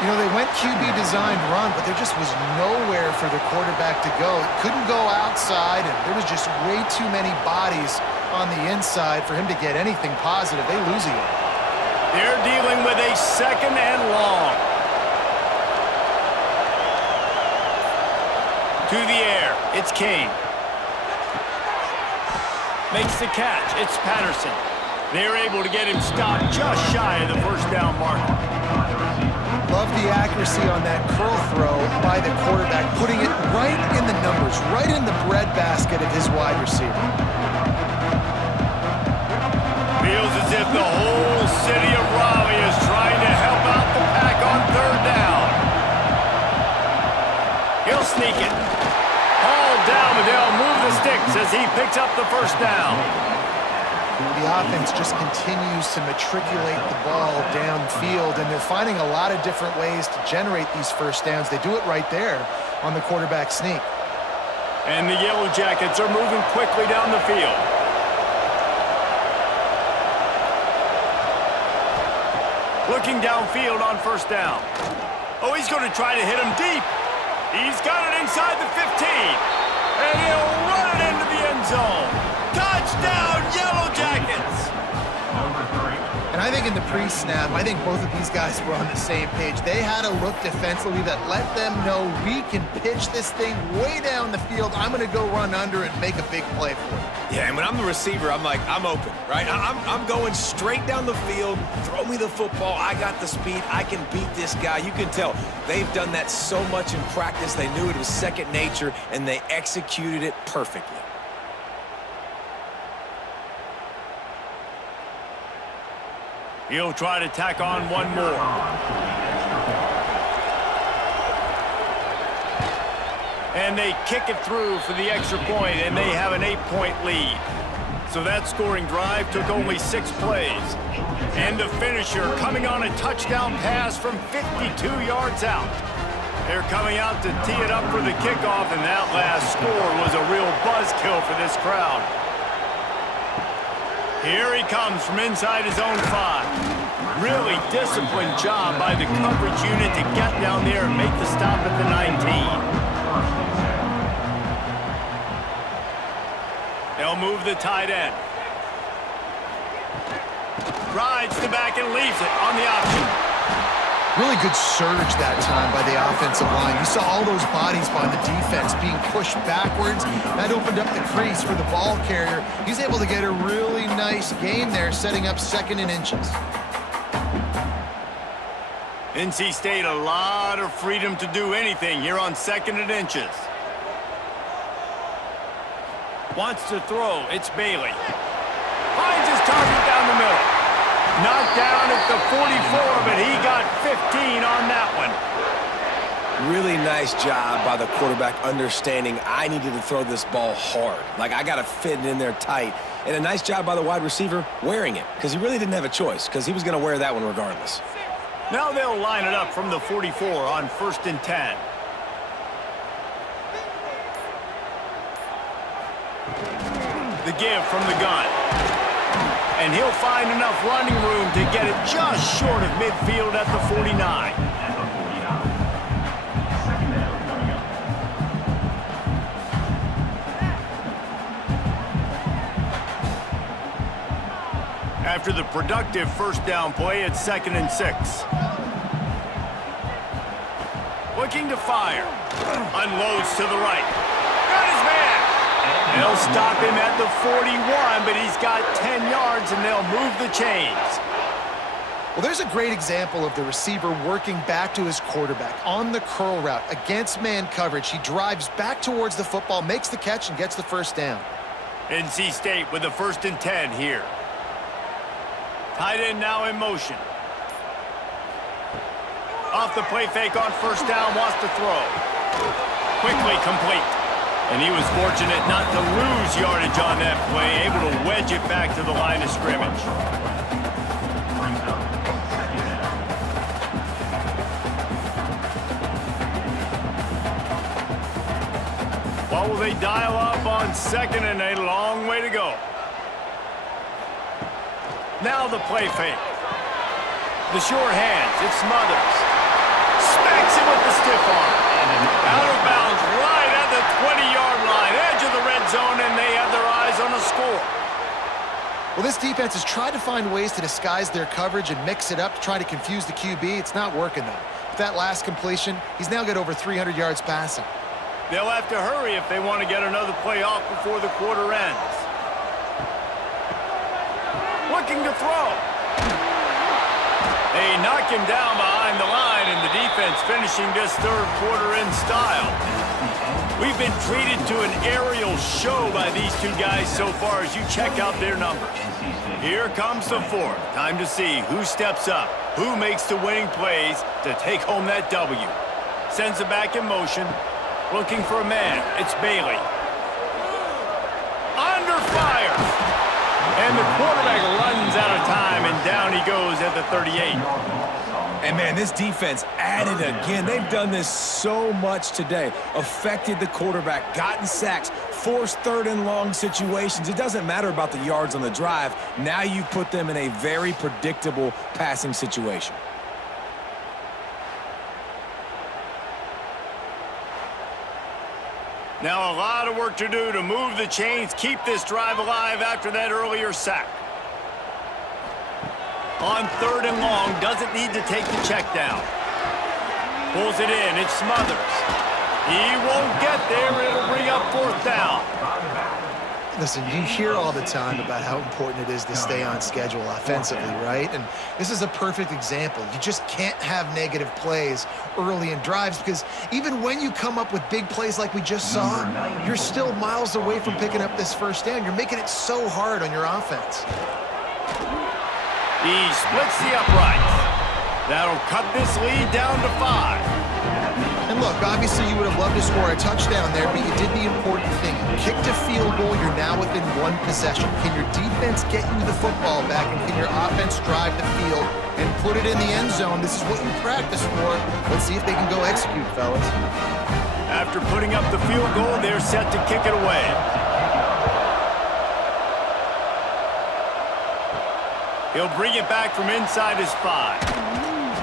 You know, they went QB designed run, but there just was nowhere for the quarterback to go. It couldn't go outside, and there was just way too many bodies on the inside for him to get anything positive. They lose it. They're dealing with a 2nd and long. To the air, it's Kane. Makes the catch, it's Patterson. They're able to get him stopped just shy of the first down marker. Love the accuracy on that curl throw by the quarterback, putting it right in the numbers, right in the breadbasket of his wide receiver. Feels as if the whole city of Raleigh is trying to help out the Pack on 3rd down. He'll sneak it. All down, but they'll move the sticks as he picks up the first down. The offense just continues to matriculate the ball downfield, and they're finding a lot of different ways to generate these first downs. They do it right there on the quarterback sneak. And the Yellow Jackets are moving quickly down the field. Looking downfield on first down. Oh, he's going to try to hit him deep. He's got it inside the 15. And he'll run it into the end zone. Touchdown, Yellow Jackets! And I think in the pre-snap, I think both of these guys were on the same page. They had a look defensively that let them know we can pitch this thing way down the field. I'm going to go run under and make a big play for it. Yeah, and when I'm the receiver, I'm like, I'm open, right? I'm going straight down the field. Throw me the football. I got the speed. I can beat this guy. You can tell they've done that so much in practice. They knew it was second nature, and they executed it perfectly. He'll try to tack on one more. And they kick it through for the extra point, and they have an 8-point lead. So that scoring drive took only 6 plays. And the finisher coming on a touchdown pass from 52 yards out. They're coming out to tee it up for the kickoff, and that last score was a real buzzkill for this crowd. Here he comes from inside his own 5. Really disciplined job by the coverage unit to get down there and make the stop at the 19. They'll move the tight end. Rides the back and leaves it on the option. Really good surge that time by the offensive line. You saw all those bodies by the defense being pushed backwards. That opened up the crease for the ball carrier. He's able to get a really nice gain there, setting up 2nd and inches. NC State a lot of freedom to do anything here on 2nd and inches. Wants to throw. It's Bailey. Finds his target down the middle. Knocked down at the 44, but he got 15 on that one. Really nice job by the quarterback understanding I needed to throw this ball hard. Like, I got to fit it in there tight. And a nice job by the wide receiver wearing it, because he really didn't have a choice, because he was going to wear that one regardless. Now they'll line it up from the 44 on 1st and 10. The give from the gun. And he'll find enough running room to get it just short of midfield at the 49. After the productive first down play, it's 2nd and 6. Looking to fire. Unloads to the right. Got his man. They'll stop him at the 41, but he's got 10 yards, and they'll move the chains. Well, there's a great example of the receiver working back to his quarterback on the curl route against man coverage. He drives back towards the football, makes the catch, and gets the first down. NC State with a 1st and 10 here. Tight end now in motion. Off the play fake on first down, wants to throw. Quickly complete. And he was fortunate not to lose yardage on that play, able to wedge it back to the line of scrimmage. What will they dial up on 2nd and a long way to go? Now the play fake. The sure hands, it's Smothers. Smacks him with the stiff arm. Out of bounds, right at the 20-yard line, edge of the red zone, and they have their eyes on a score. Well, this defense has tried to find ways to disguise their coverage and mix it up to try to confuse the QB. It's not working, though. With that last completion, he's now got over 300 yards passing. They'll have to hurry if they want to get another play off before the quarter ends. Looking to throw. They knock him down behind the line, and the defense finishing this third quarter in style. We've been treated to an aerial show by these two guys so far as you check out their numbers. Here comes the fourth. Time to see who steps up, who makes the winning plays to take home that W. Sends it back in motion. Looking for a man. It's Bailey. Under fire. And the quarterback runs out of time, and down he goes at the 38. And, man, this defense added again. They've done this so much today. Affected the quarterback, gotten sacks, forced third and long situations. It doesn't matter about the yards on the drive. Now you put them in a very predictable passing situation. Now a lot of work to do to move the chains, keep this drive alive after that earlier sack. On third and long, doesn't need to take the check down. Pulls it in, it's Smothers. He won't get there, it'll bring up fourth down. Listen, you hear all the time about how important it is to stay on schedule offensively, right? And this is a perfect example. You just can't have negative plays early in drives because even when you come up with big plays like we just saw, you're still miles away from picking up this first down. You're making it so hard on your offense. He splits the uprights. That'll cut this lead down to 5. And look, obviously you would have loved to score a touchdown there, but you did the important thing. You kicked a field goal, you're now within one possession. Can your defense get you the football back, and can your offense drive the field and put it in the end zone? This is what you practice for. Let's see if they can go execute, fellas. After putting up the field goal, they're set to kick it away. He'll bring it back from inside his 5.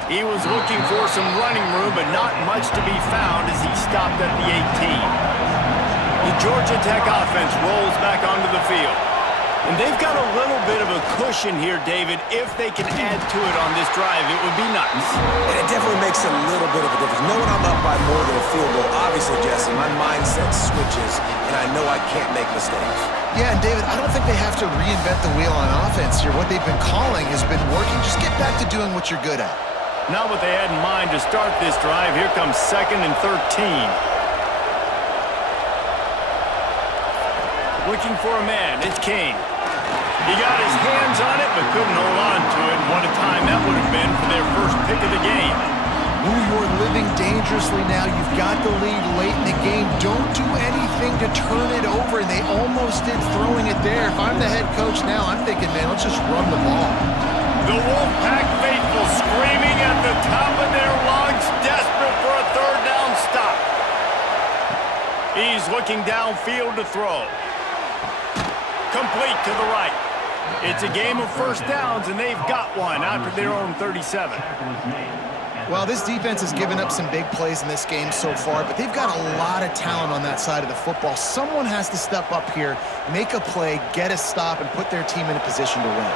He was looking for some running room, but not much to be found as he stopped at the 18. The Georgia Tech offense rolls back onto the field. And they've got a little bit of a cushion here, David. If they can add to it on this drive, it would be nice. And it definitely makes a little bit of a difference. Knowing I'm up by more than a field goal, obviously, Jesse, my mindset switches, and I know I can't make mistakes. Yeah, and David, I don't think they have to reinvent the wheel on offense here. What they've been calling has been working. Just get back to doing what you're good at. Not what they had in mind to start this drive. Here comes 2nd and 13. Looking for a man. It's King. He got his hands on it, but couldn't hold on to it. What a time that would have been for their first pick of the game. Ooh, you're living dangerously now. You've got the lead late in the game. Don't do anything to turn it over, and they almost did throwing it there. If I'm the head coach now, I'm thinking, man, let's just run the ball. The Wolfpack faithful screaming at the top of their lungs, desperate for a third down stop. He's looking downfield to throw. Complete to the right. It's a game of first downs, and they've got one after their own 37. Well, this defense has given up some big plays in this game so far, but they've got a lot of talent on that side of the football. Someone has to step up here, make a play, get a stop, and put their team in a position to win.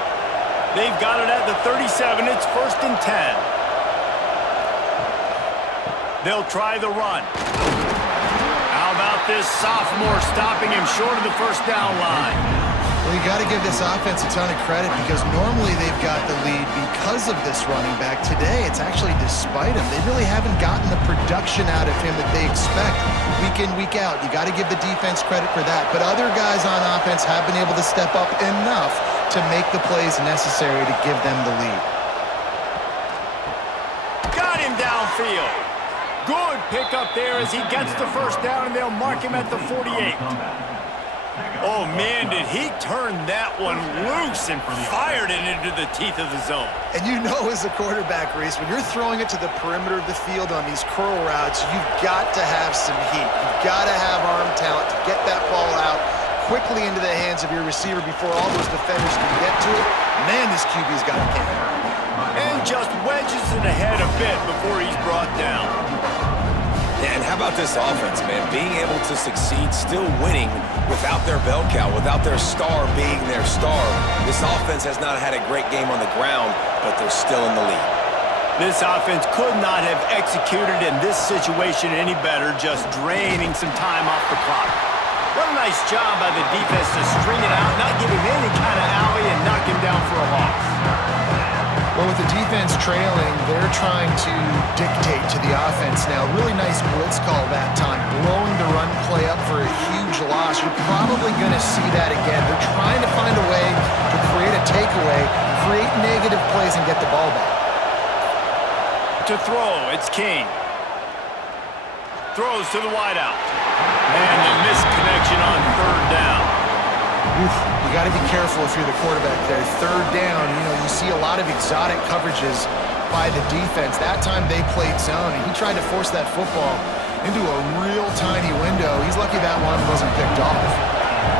They've got it at the 37. It's 1st and 10. They'll try the run. How about this sophomore stopping him short of the first down line? Well, you got to give this offense a ton of credit because normally they've got the lead because of this running back. Today, it's actually despite him. They really haven't gotten the production out of him that they expect week in, week out. You got to give the defense credit for that. But other guys on offense have been able to step up enough to make the plays necessary to give them the lead. Got him downfield. Good pickup there as he gets the first down, and they'll mark him at the 48. Oh, man, did he turn that one loose and fired it into the teeth of the zone. And you know as a quarterback, Reese, when you're throwing it to the perimeter of the field on these curl routes, you've got to have some heat. You've got to have arm talent to get that ball out quickly into the hands of your receiver before all those defenders can get to it. Man, this QB's got a game. And just wedges it running ahead a bit before he's brought down. And how about this offense, man? Being able to succeed, still winning without their bell cow, without their star being their star. This offense has not had a great game on the ground, but they're still in the lead. This offense could not have executed in this situation any better, just draining some time off the clock. What a nice job by the defense to string it out, not give him any kind of alley, and knock him down for a loss. Well, with the defense trailing, they're trying to dictate to the offense now. Really nice blitz call that time, blowing the run play up for a huge loss. You're probably going to see that again. They're trying to find a way to create a takeaway, create negative plays, and get the ball back. To throw, it's King. Throws to the wideout. And the missed connection on third down. Oof, you got to be careful if you're the quarterback there. Third down, you see a lot of exotic coverages by the defense. That time they played zone, and he tried to force that football into a real tiny window. He's lucky that one wasn't picked off.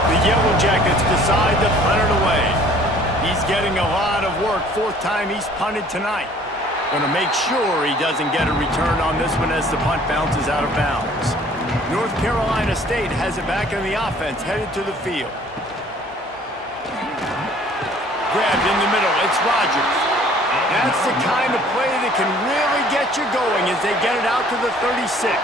The Yellow Jackets decide to punt it away. He's getting a lot of work. Fourth time he's punted tonight. Going to make sure he doesn't get a return on this one as the punt bounces out of bounds. North Carolina State has it back in the offense, headed to the field. Grabbed in the middle, it's Rodgers. That's the kind of play that can really get you going as they get it out to the 36.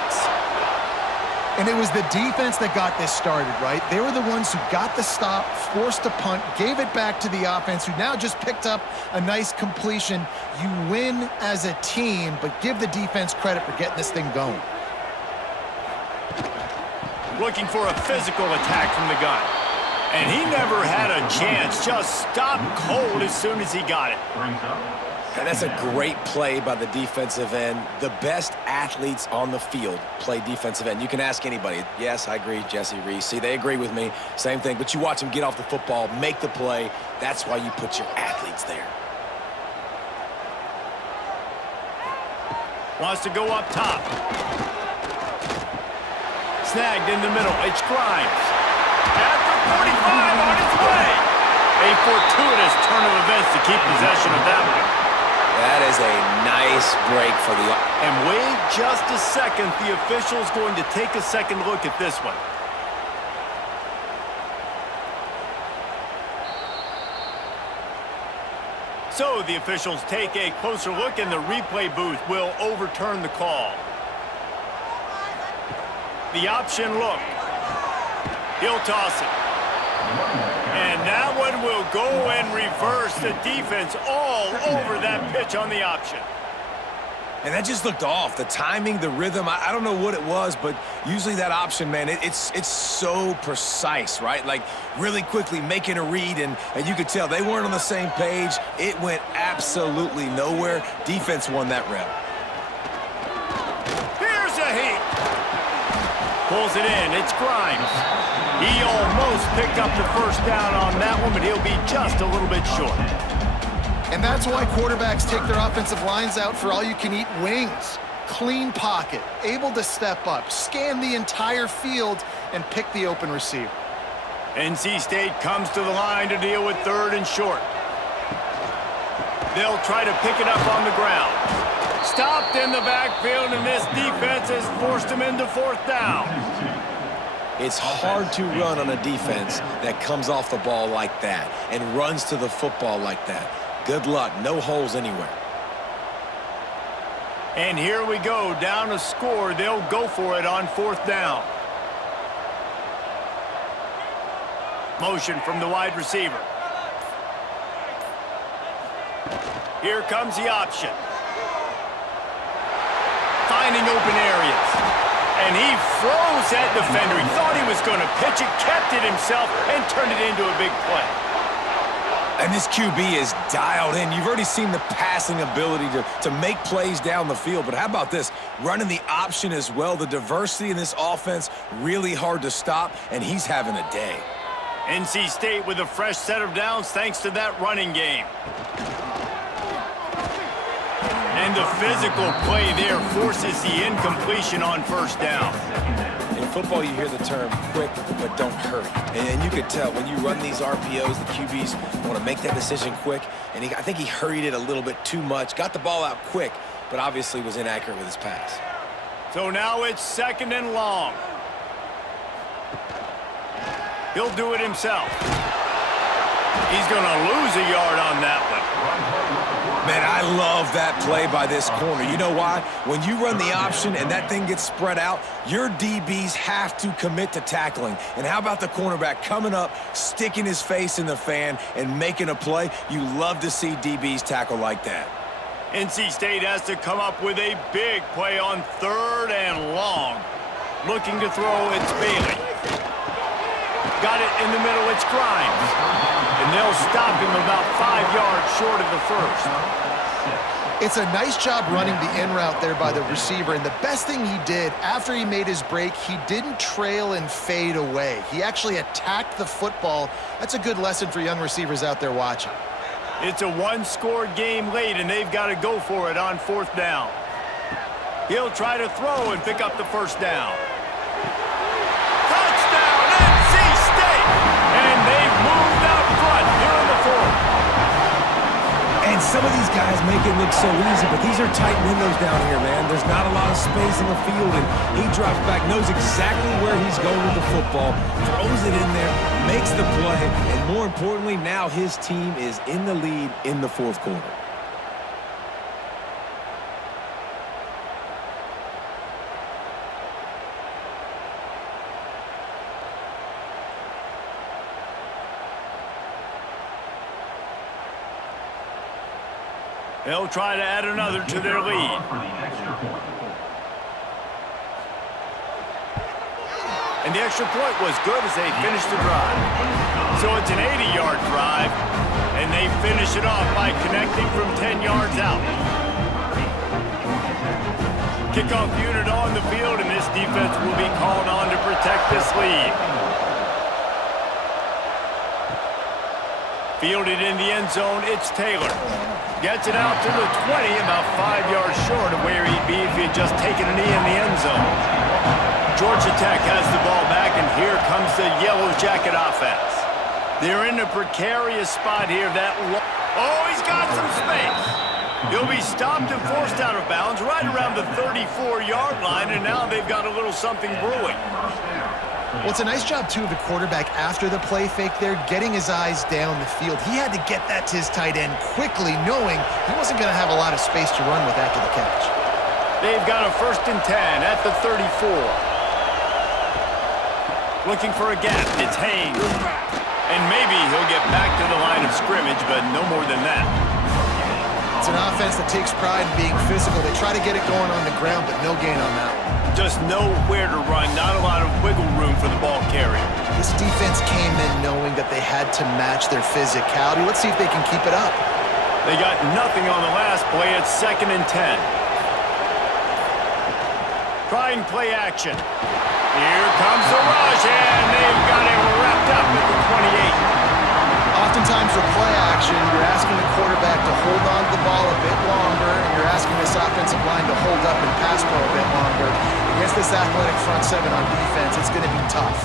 And it was the defense that got this started, right? They were the ones who got the stop, forced a punt, gave it back to the offense, who now just picked up a nice completion. You win as a team, but give the defense credit for getting this thing going. Looking for a physical attack from the gun. And he never had a chance, just stopped cold as soon as he got it. And that's a great play by the defensive end. The best athletes on the field play defensive end. You can ask anybody. Yes, I agree, Jesse Reese. See, they agree with me. Same thing. But you watch them get off the football, make the play. That's why you put your athletes there. Wants to go up top. Snagged in the middle. It's Grimes. At the 45 on its way. A fortuitous turn of events to keep possession of that one. That is a nice break for the... And wait just a second. The official's going to take a second look at this one. So the officials take a closer look, and the replay booth will overturn the call. The option look. He'll toss it. And that one will go and reverse. The defense all over that pitch on the option. And that just looked off. The timing, the rhythm, I don't know what it was, but usually that option, man, it's so precise, right? Like really quickly making a read, and you could tell they weren't on the same page. It went absolutely nowhere. Defense won that rep. Here's a heat. Pulls it in. It's Grimes. He almost picked up the first down on that one, but he'll be just a little bit short. And that's why quarterbacks take their offensive lines out for all-you-can-eat wings. Clean pocket, able to step up, scan the entire field, and pick the open receiver. NC State comes to the line to deal with third and short. They'll try to pick it up on the ground. Stopped in the backfield, and this defense has forced him into fourth down. It's hard to run on a defense that comes off the ball like that and runs to the football like that. Good luck. No holes anywhere. And here we go. Down a score. They'll go for it on fourth down. Motion from the wide receiver. Here comes the option. Finding open areas. And he froze that defender. He thought he was going to pitch it, kept it himself, and turned it into a big play. And this QB is dialed in. You've already seen the passing ability to make plays down the field. But how about this? Running the option as well. The diversity in this offense, really hard to stop, and he's having a day. NC State with a fresh set of downs thanks to that running game. And the physical play there forces the incompletion on first down. In football, you hear the term quick, but don't hurry. And you can tell when you run these RPOs, the QBs want to make that decision quick. And I think he hurried it a little bit too much, got the ball out quick, but obviously was inaccurate with his pass. So now it's 2nd and long. He'll do it himself. He's going to lose a yard on that one. Man, I love that play by this corner. You know why? When you run the option and that thing gets spread out, your DBs have to commit to tackling. And how about the cornerback coming up, sticking his face in the fan, and making a play? You love to see DBs tackle like that. NC State has to come up with a big play on 3rd and long. Looking to throw, it's Bailey. Got it in the middle, it's Grimes. And they'll stop him about 5 yards short of the first. It's a nice job running the in route there by the receiver, and the best thing he did after he made his break, he didn't trail and fade away. He actually attacked the football. That's a good lesson for young receivers out there watching. It's a one-score game late, and they've got to go for it on 4th down. He'll try to throw and pick up the first down. Touchdown, NC State! And they've moved out front here in the 4th. And some of these guys make it look so easy, but these are tight windows down here, man. There's not a lot of space in the field, and he drops back, knows exactly where he's going with the football, throws it in there, makes the play, and more importantly, now his team is in the lead in the 4th quarter. They'll try to add another to their lead. And the extra point was good as they finished the drive. So it's an 80-yard drive, and they finish it off by connecting from 10 yards out. Kickoff unit on the field, and this defense will be called on to protect this lead. Fielded in the end zone, it's Taylor. Gets it out to the 20, about 5 yards short of where he'd be if he had just taken a knee in the end zone. Georgia Tech has the ball back, and here comes the Yellow Jacket offense. They're in a precarious spot here. Oh, he's got some space. He'll be stopped and forced out of bounds right around the 34-yard line, and now they've got a little something brewing. Well, it's a nice job, too, of the quarterback after the play fake there, getting his eyes down the field. He had to get that to his tight end quickly, knowing he wasn't going to have a lot of space to run with after the catch. They've got a 1st and 10 at the 34. Looking for a gap, it's Haynes. And maybe he'll get back to the line of scrimmage, but no more than that. It's an offense that takes pride in being physical. They try to get it going on the ground, but no gain on that one. Just nowhere to run, not a lot of wiggle room for the ball carrier. This defense came in knowing that they had to match their physicality. Let's see if they can keep it up. They got nothing on the last play. It's 2nd and 10. Trying play action. Here comes the rush, and they've got it wrapped up at the 28. Oftentimes with play action, you're asking the quarterback to hold on to the ball a bit longer, and you're asking this offensive line to hold up and pass pro a bit longer. Against this athletic front 7 on defense, it's going to be tough.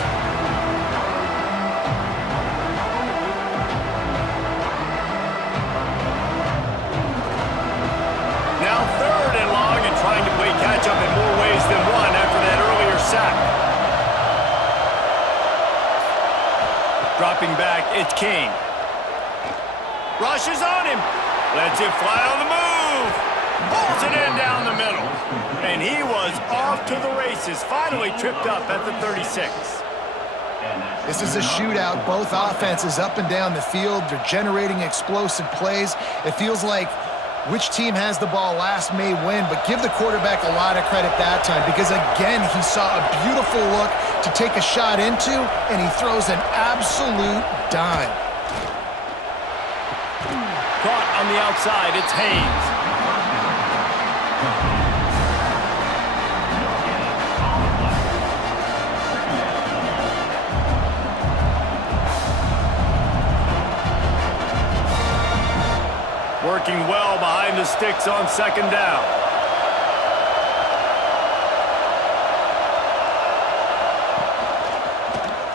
Now 3rd and long, and trying to play catch-up in more ways than one after that earlier sack. Dropping back, it's King. Rushes on him. Lets it fly on the move. Pulls it in down the middle. And he was off to the races. Finally tripped up at the 36. This is a shootout. Both offenses up and down the field. They're generating explosive plays. It feels like which team has the ball last may win, but give the quarterback a lot of credit that time because, again, he saw a beautiful look to take a shot into, and he throws an absolute dime. Caught on the outside, it's Haynes. Working well behind the sticks on 2nd down.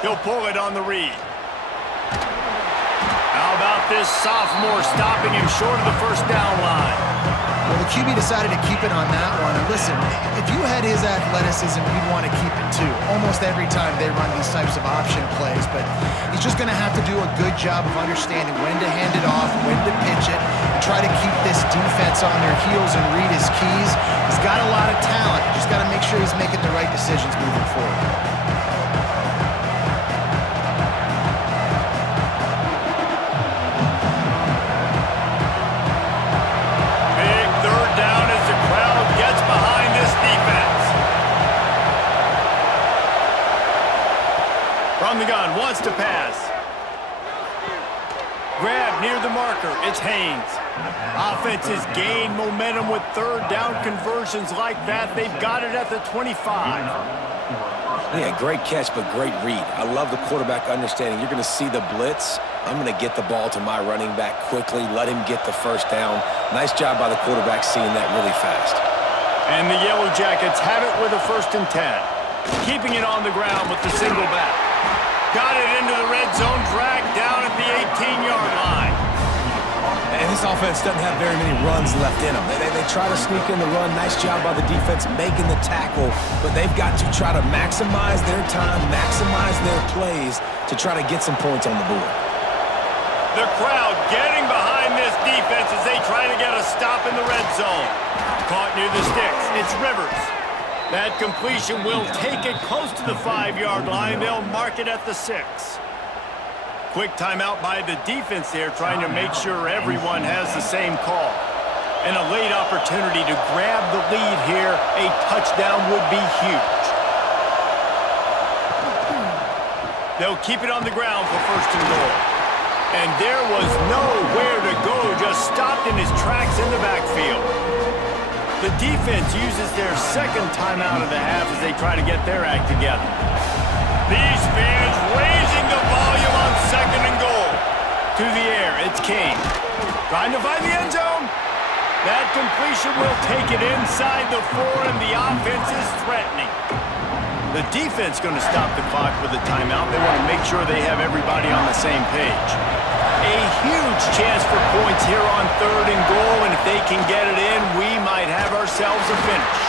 He'll pull it on the read. How about this sophomore stopping him short of the first down line? Well, the QB decided to keep it on that one. And listen, if you had his athleticism, you'd want to keep it too. Almost every time they run these types of option plays. But he's just going to have to do a good job of understanding when to hand it off, when to pitch it, and try to keep this defense on their heels and read his keys. He's got a lot of talent. Just got to make sure he's making the right decisions moving forward. From the gun, wants to pass. Grab near the marker, it's Haynes. Offenses gain momentum with third down conversions like that. They've got it at the 25. Yeah, great catch, but great read. I love the quarterback understanding. You're going to see the blitz. I'm going to get the ball to my running back quickly, let him get the first down. Nice job by the quarterback seeing that really fast. And the Yellow Jackets have it with a 1st and 10. Keeping it on the ground with the single back. Got it into the red zone, dragged down at the 18-yard line. And this offense doesn't have very many runs left in them. They try to sneak in the run. Nice job by the defense making the tackle, but they've got to try to maximize their time, maximize their plays to try to get some points on the board. The crowd getting behind this defense as they try to get a stop in the red zone. Caught near the sticks. It's Rivers. That completion will take it close to the 5-yard line. They'll mark it at the 6. Quick timeout by the defense there, trying to make sure everyone has the same call. And a late opportunity to grab the lead here. A touchdown would be huge. They'll keep it on the ground for 1st and goal. And there was nowhere to go, just stopped in his tracks in the backfield. The defense uses their 2nd timeout of the half as they try to get their act together. These fans raising the volume on 2nd and goal. To the air, it's Kane. Trying to find the end zone. That completion will take it inside the 4, and the offense is threatening. The defense going to stop the clock with a timeout. They want to make sure they have everybody on the same page. A huge chance for points here on 3rd and goal, and if they can get it in, we might have ourselves a finish.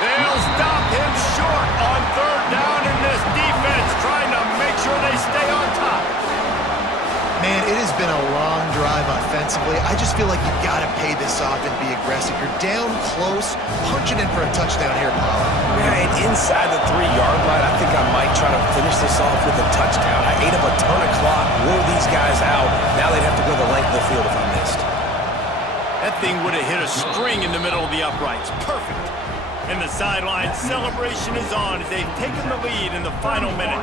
They'll stop him short on 3rd down, and this defense trying to make sure they stay on top. Man, it has been a long drive offensively. I just feel like you've got to pay this off and be aggressive. You're down close, punch it in for a touchdown here, Paulo. Yeah, and inside the 3-yard line, I think I might try to finish this off with a touchdown. I ate up a ton of clock, wore these guys out. Now they'd have to go the length of the field if I missed. That thing would have hit a string in the middle of the uprights. Perfect. And the sideline celebration is on as they've taken the lead in the final minute.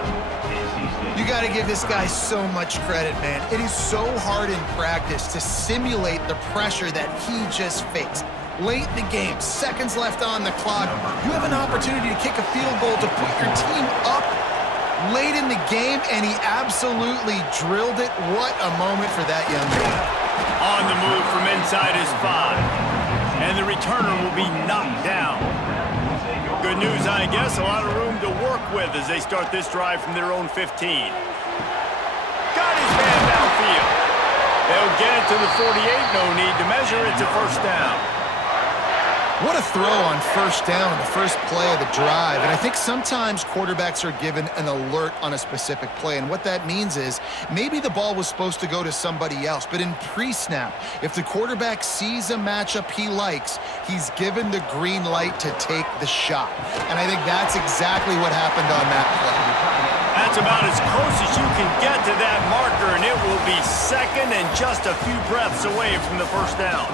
You got to give this guy so much credit, man. It is so hard in practice to simulate the pressure that he just faced. Late in the game, seconds left on the clock, you have an opportunity to kick a field goal to put your team up late in the game, and he absolutely drilled it. What a moment for that young man. On the move from inside his 5, and the returner will be knocked down. Good news, I guess, a lot of room to work with as they start this drive from their own 15. Got his man downfield. They'll get it to the 48, no need to measure, it's a 1st down. What a throw on 1st down, the first play of the drive. And I think sometimes quarterbacks are given an alert on a specific play. And what that means is maybe the ball was supposed to go to somebody else. But in pre-snap, if the quarterback sees a matchup he likes, he's given the green light to take the shot. And I think that's exactly what happened on that play. That's about as close as you can get to that marker, and it will be 2nd and just a few breaths away from the 1st down.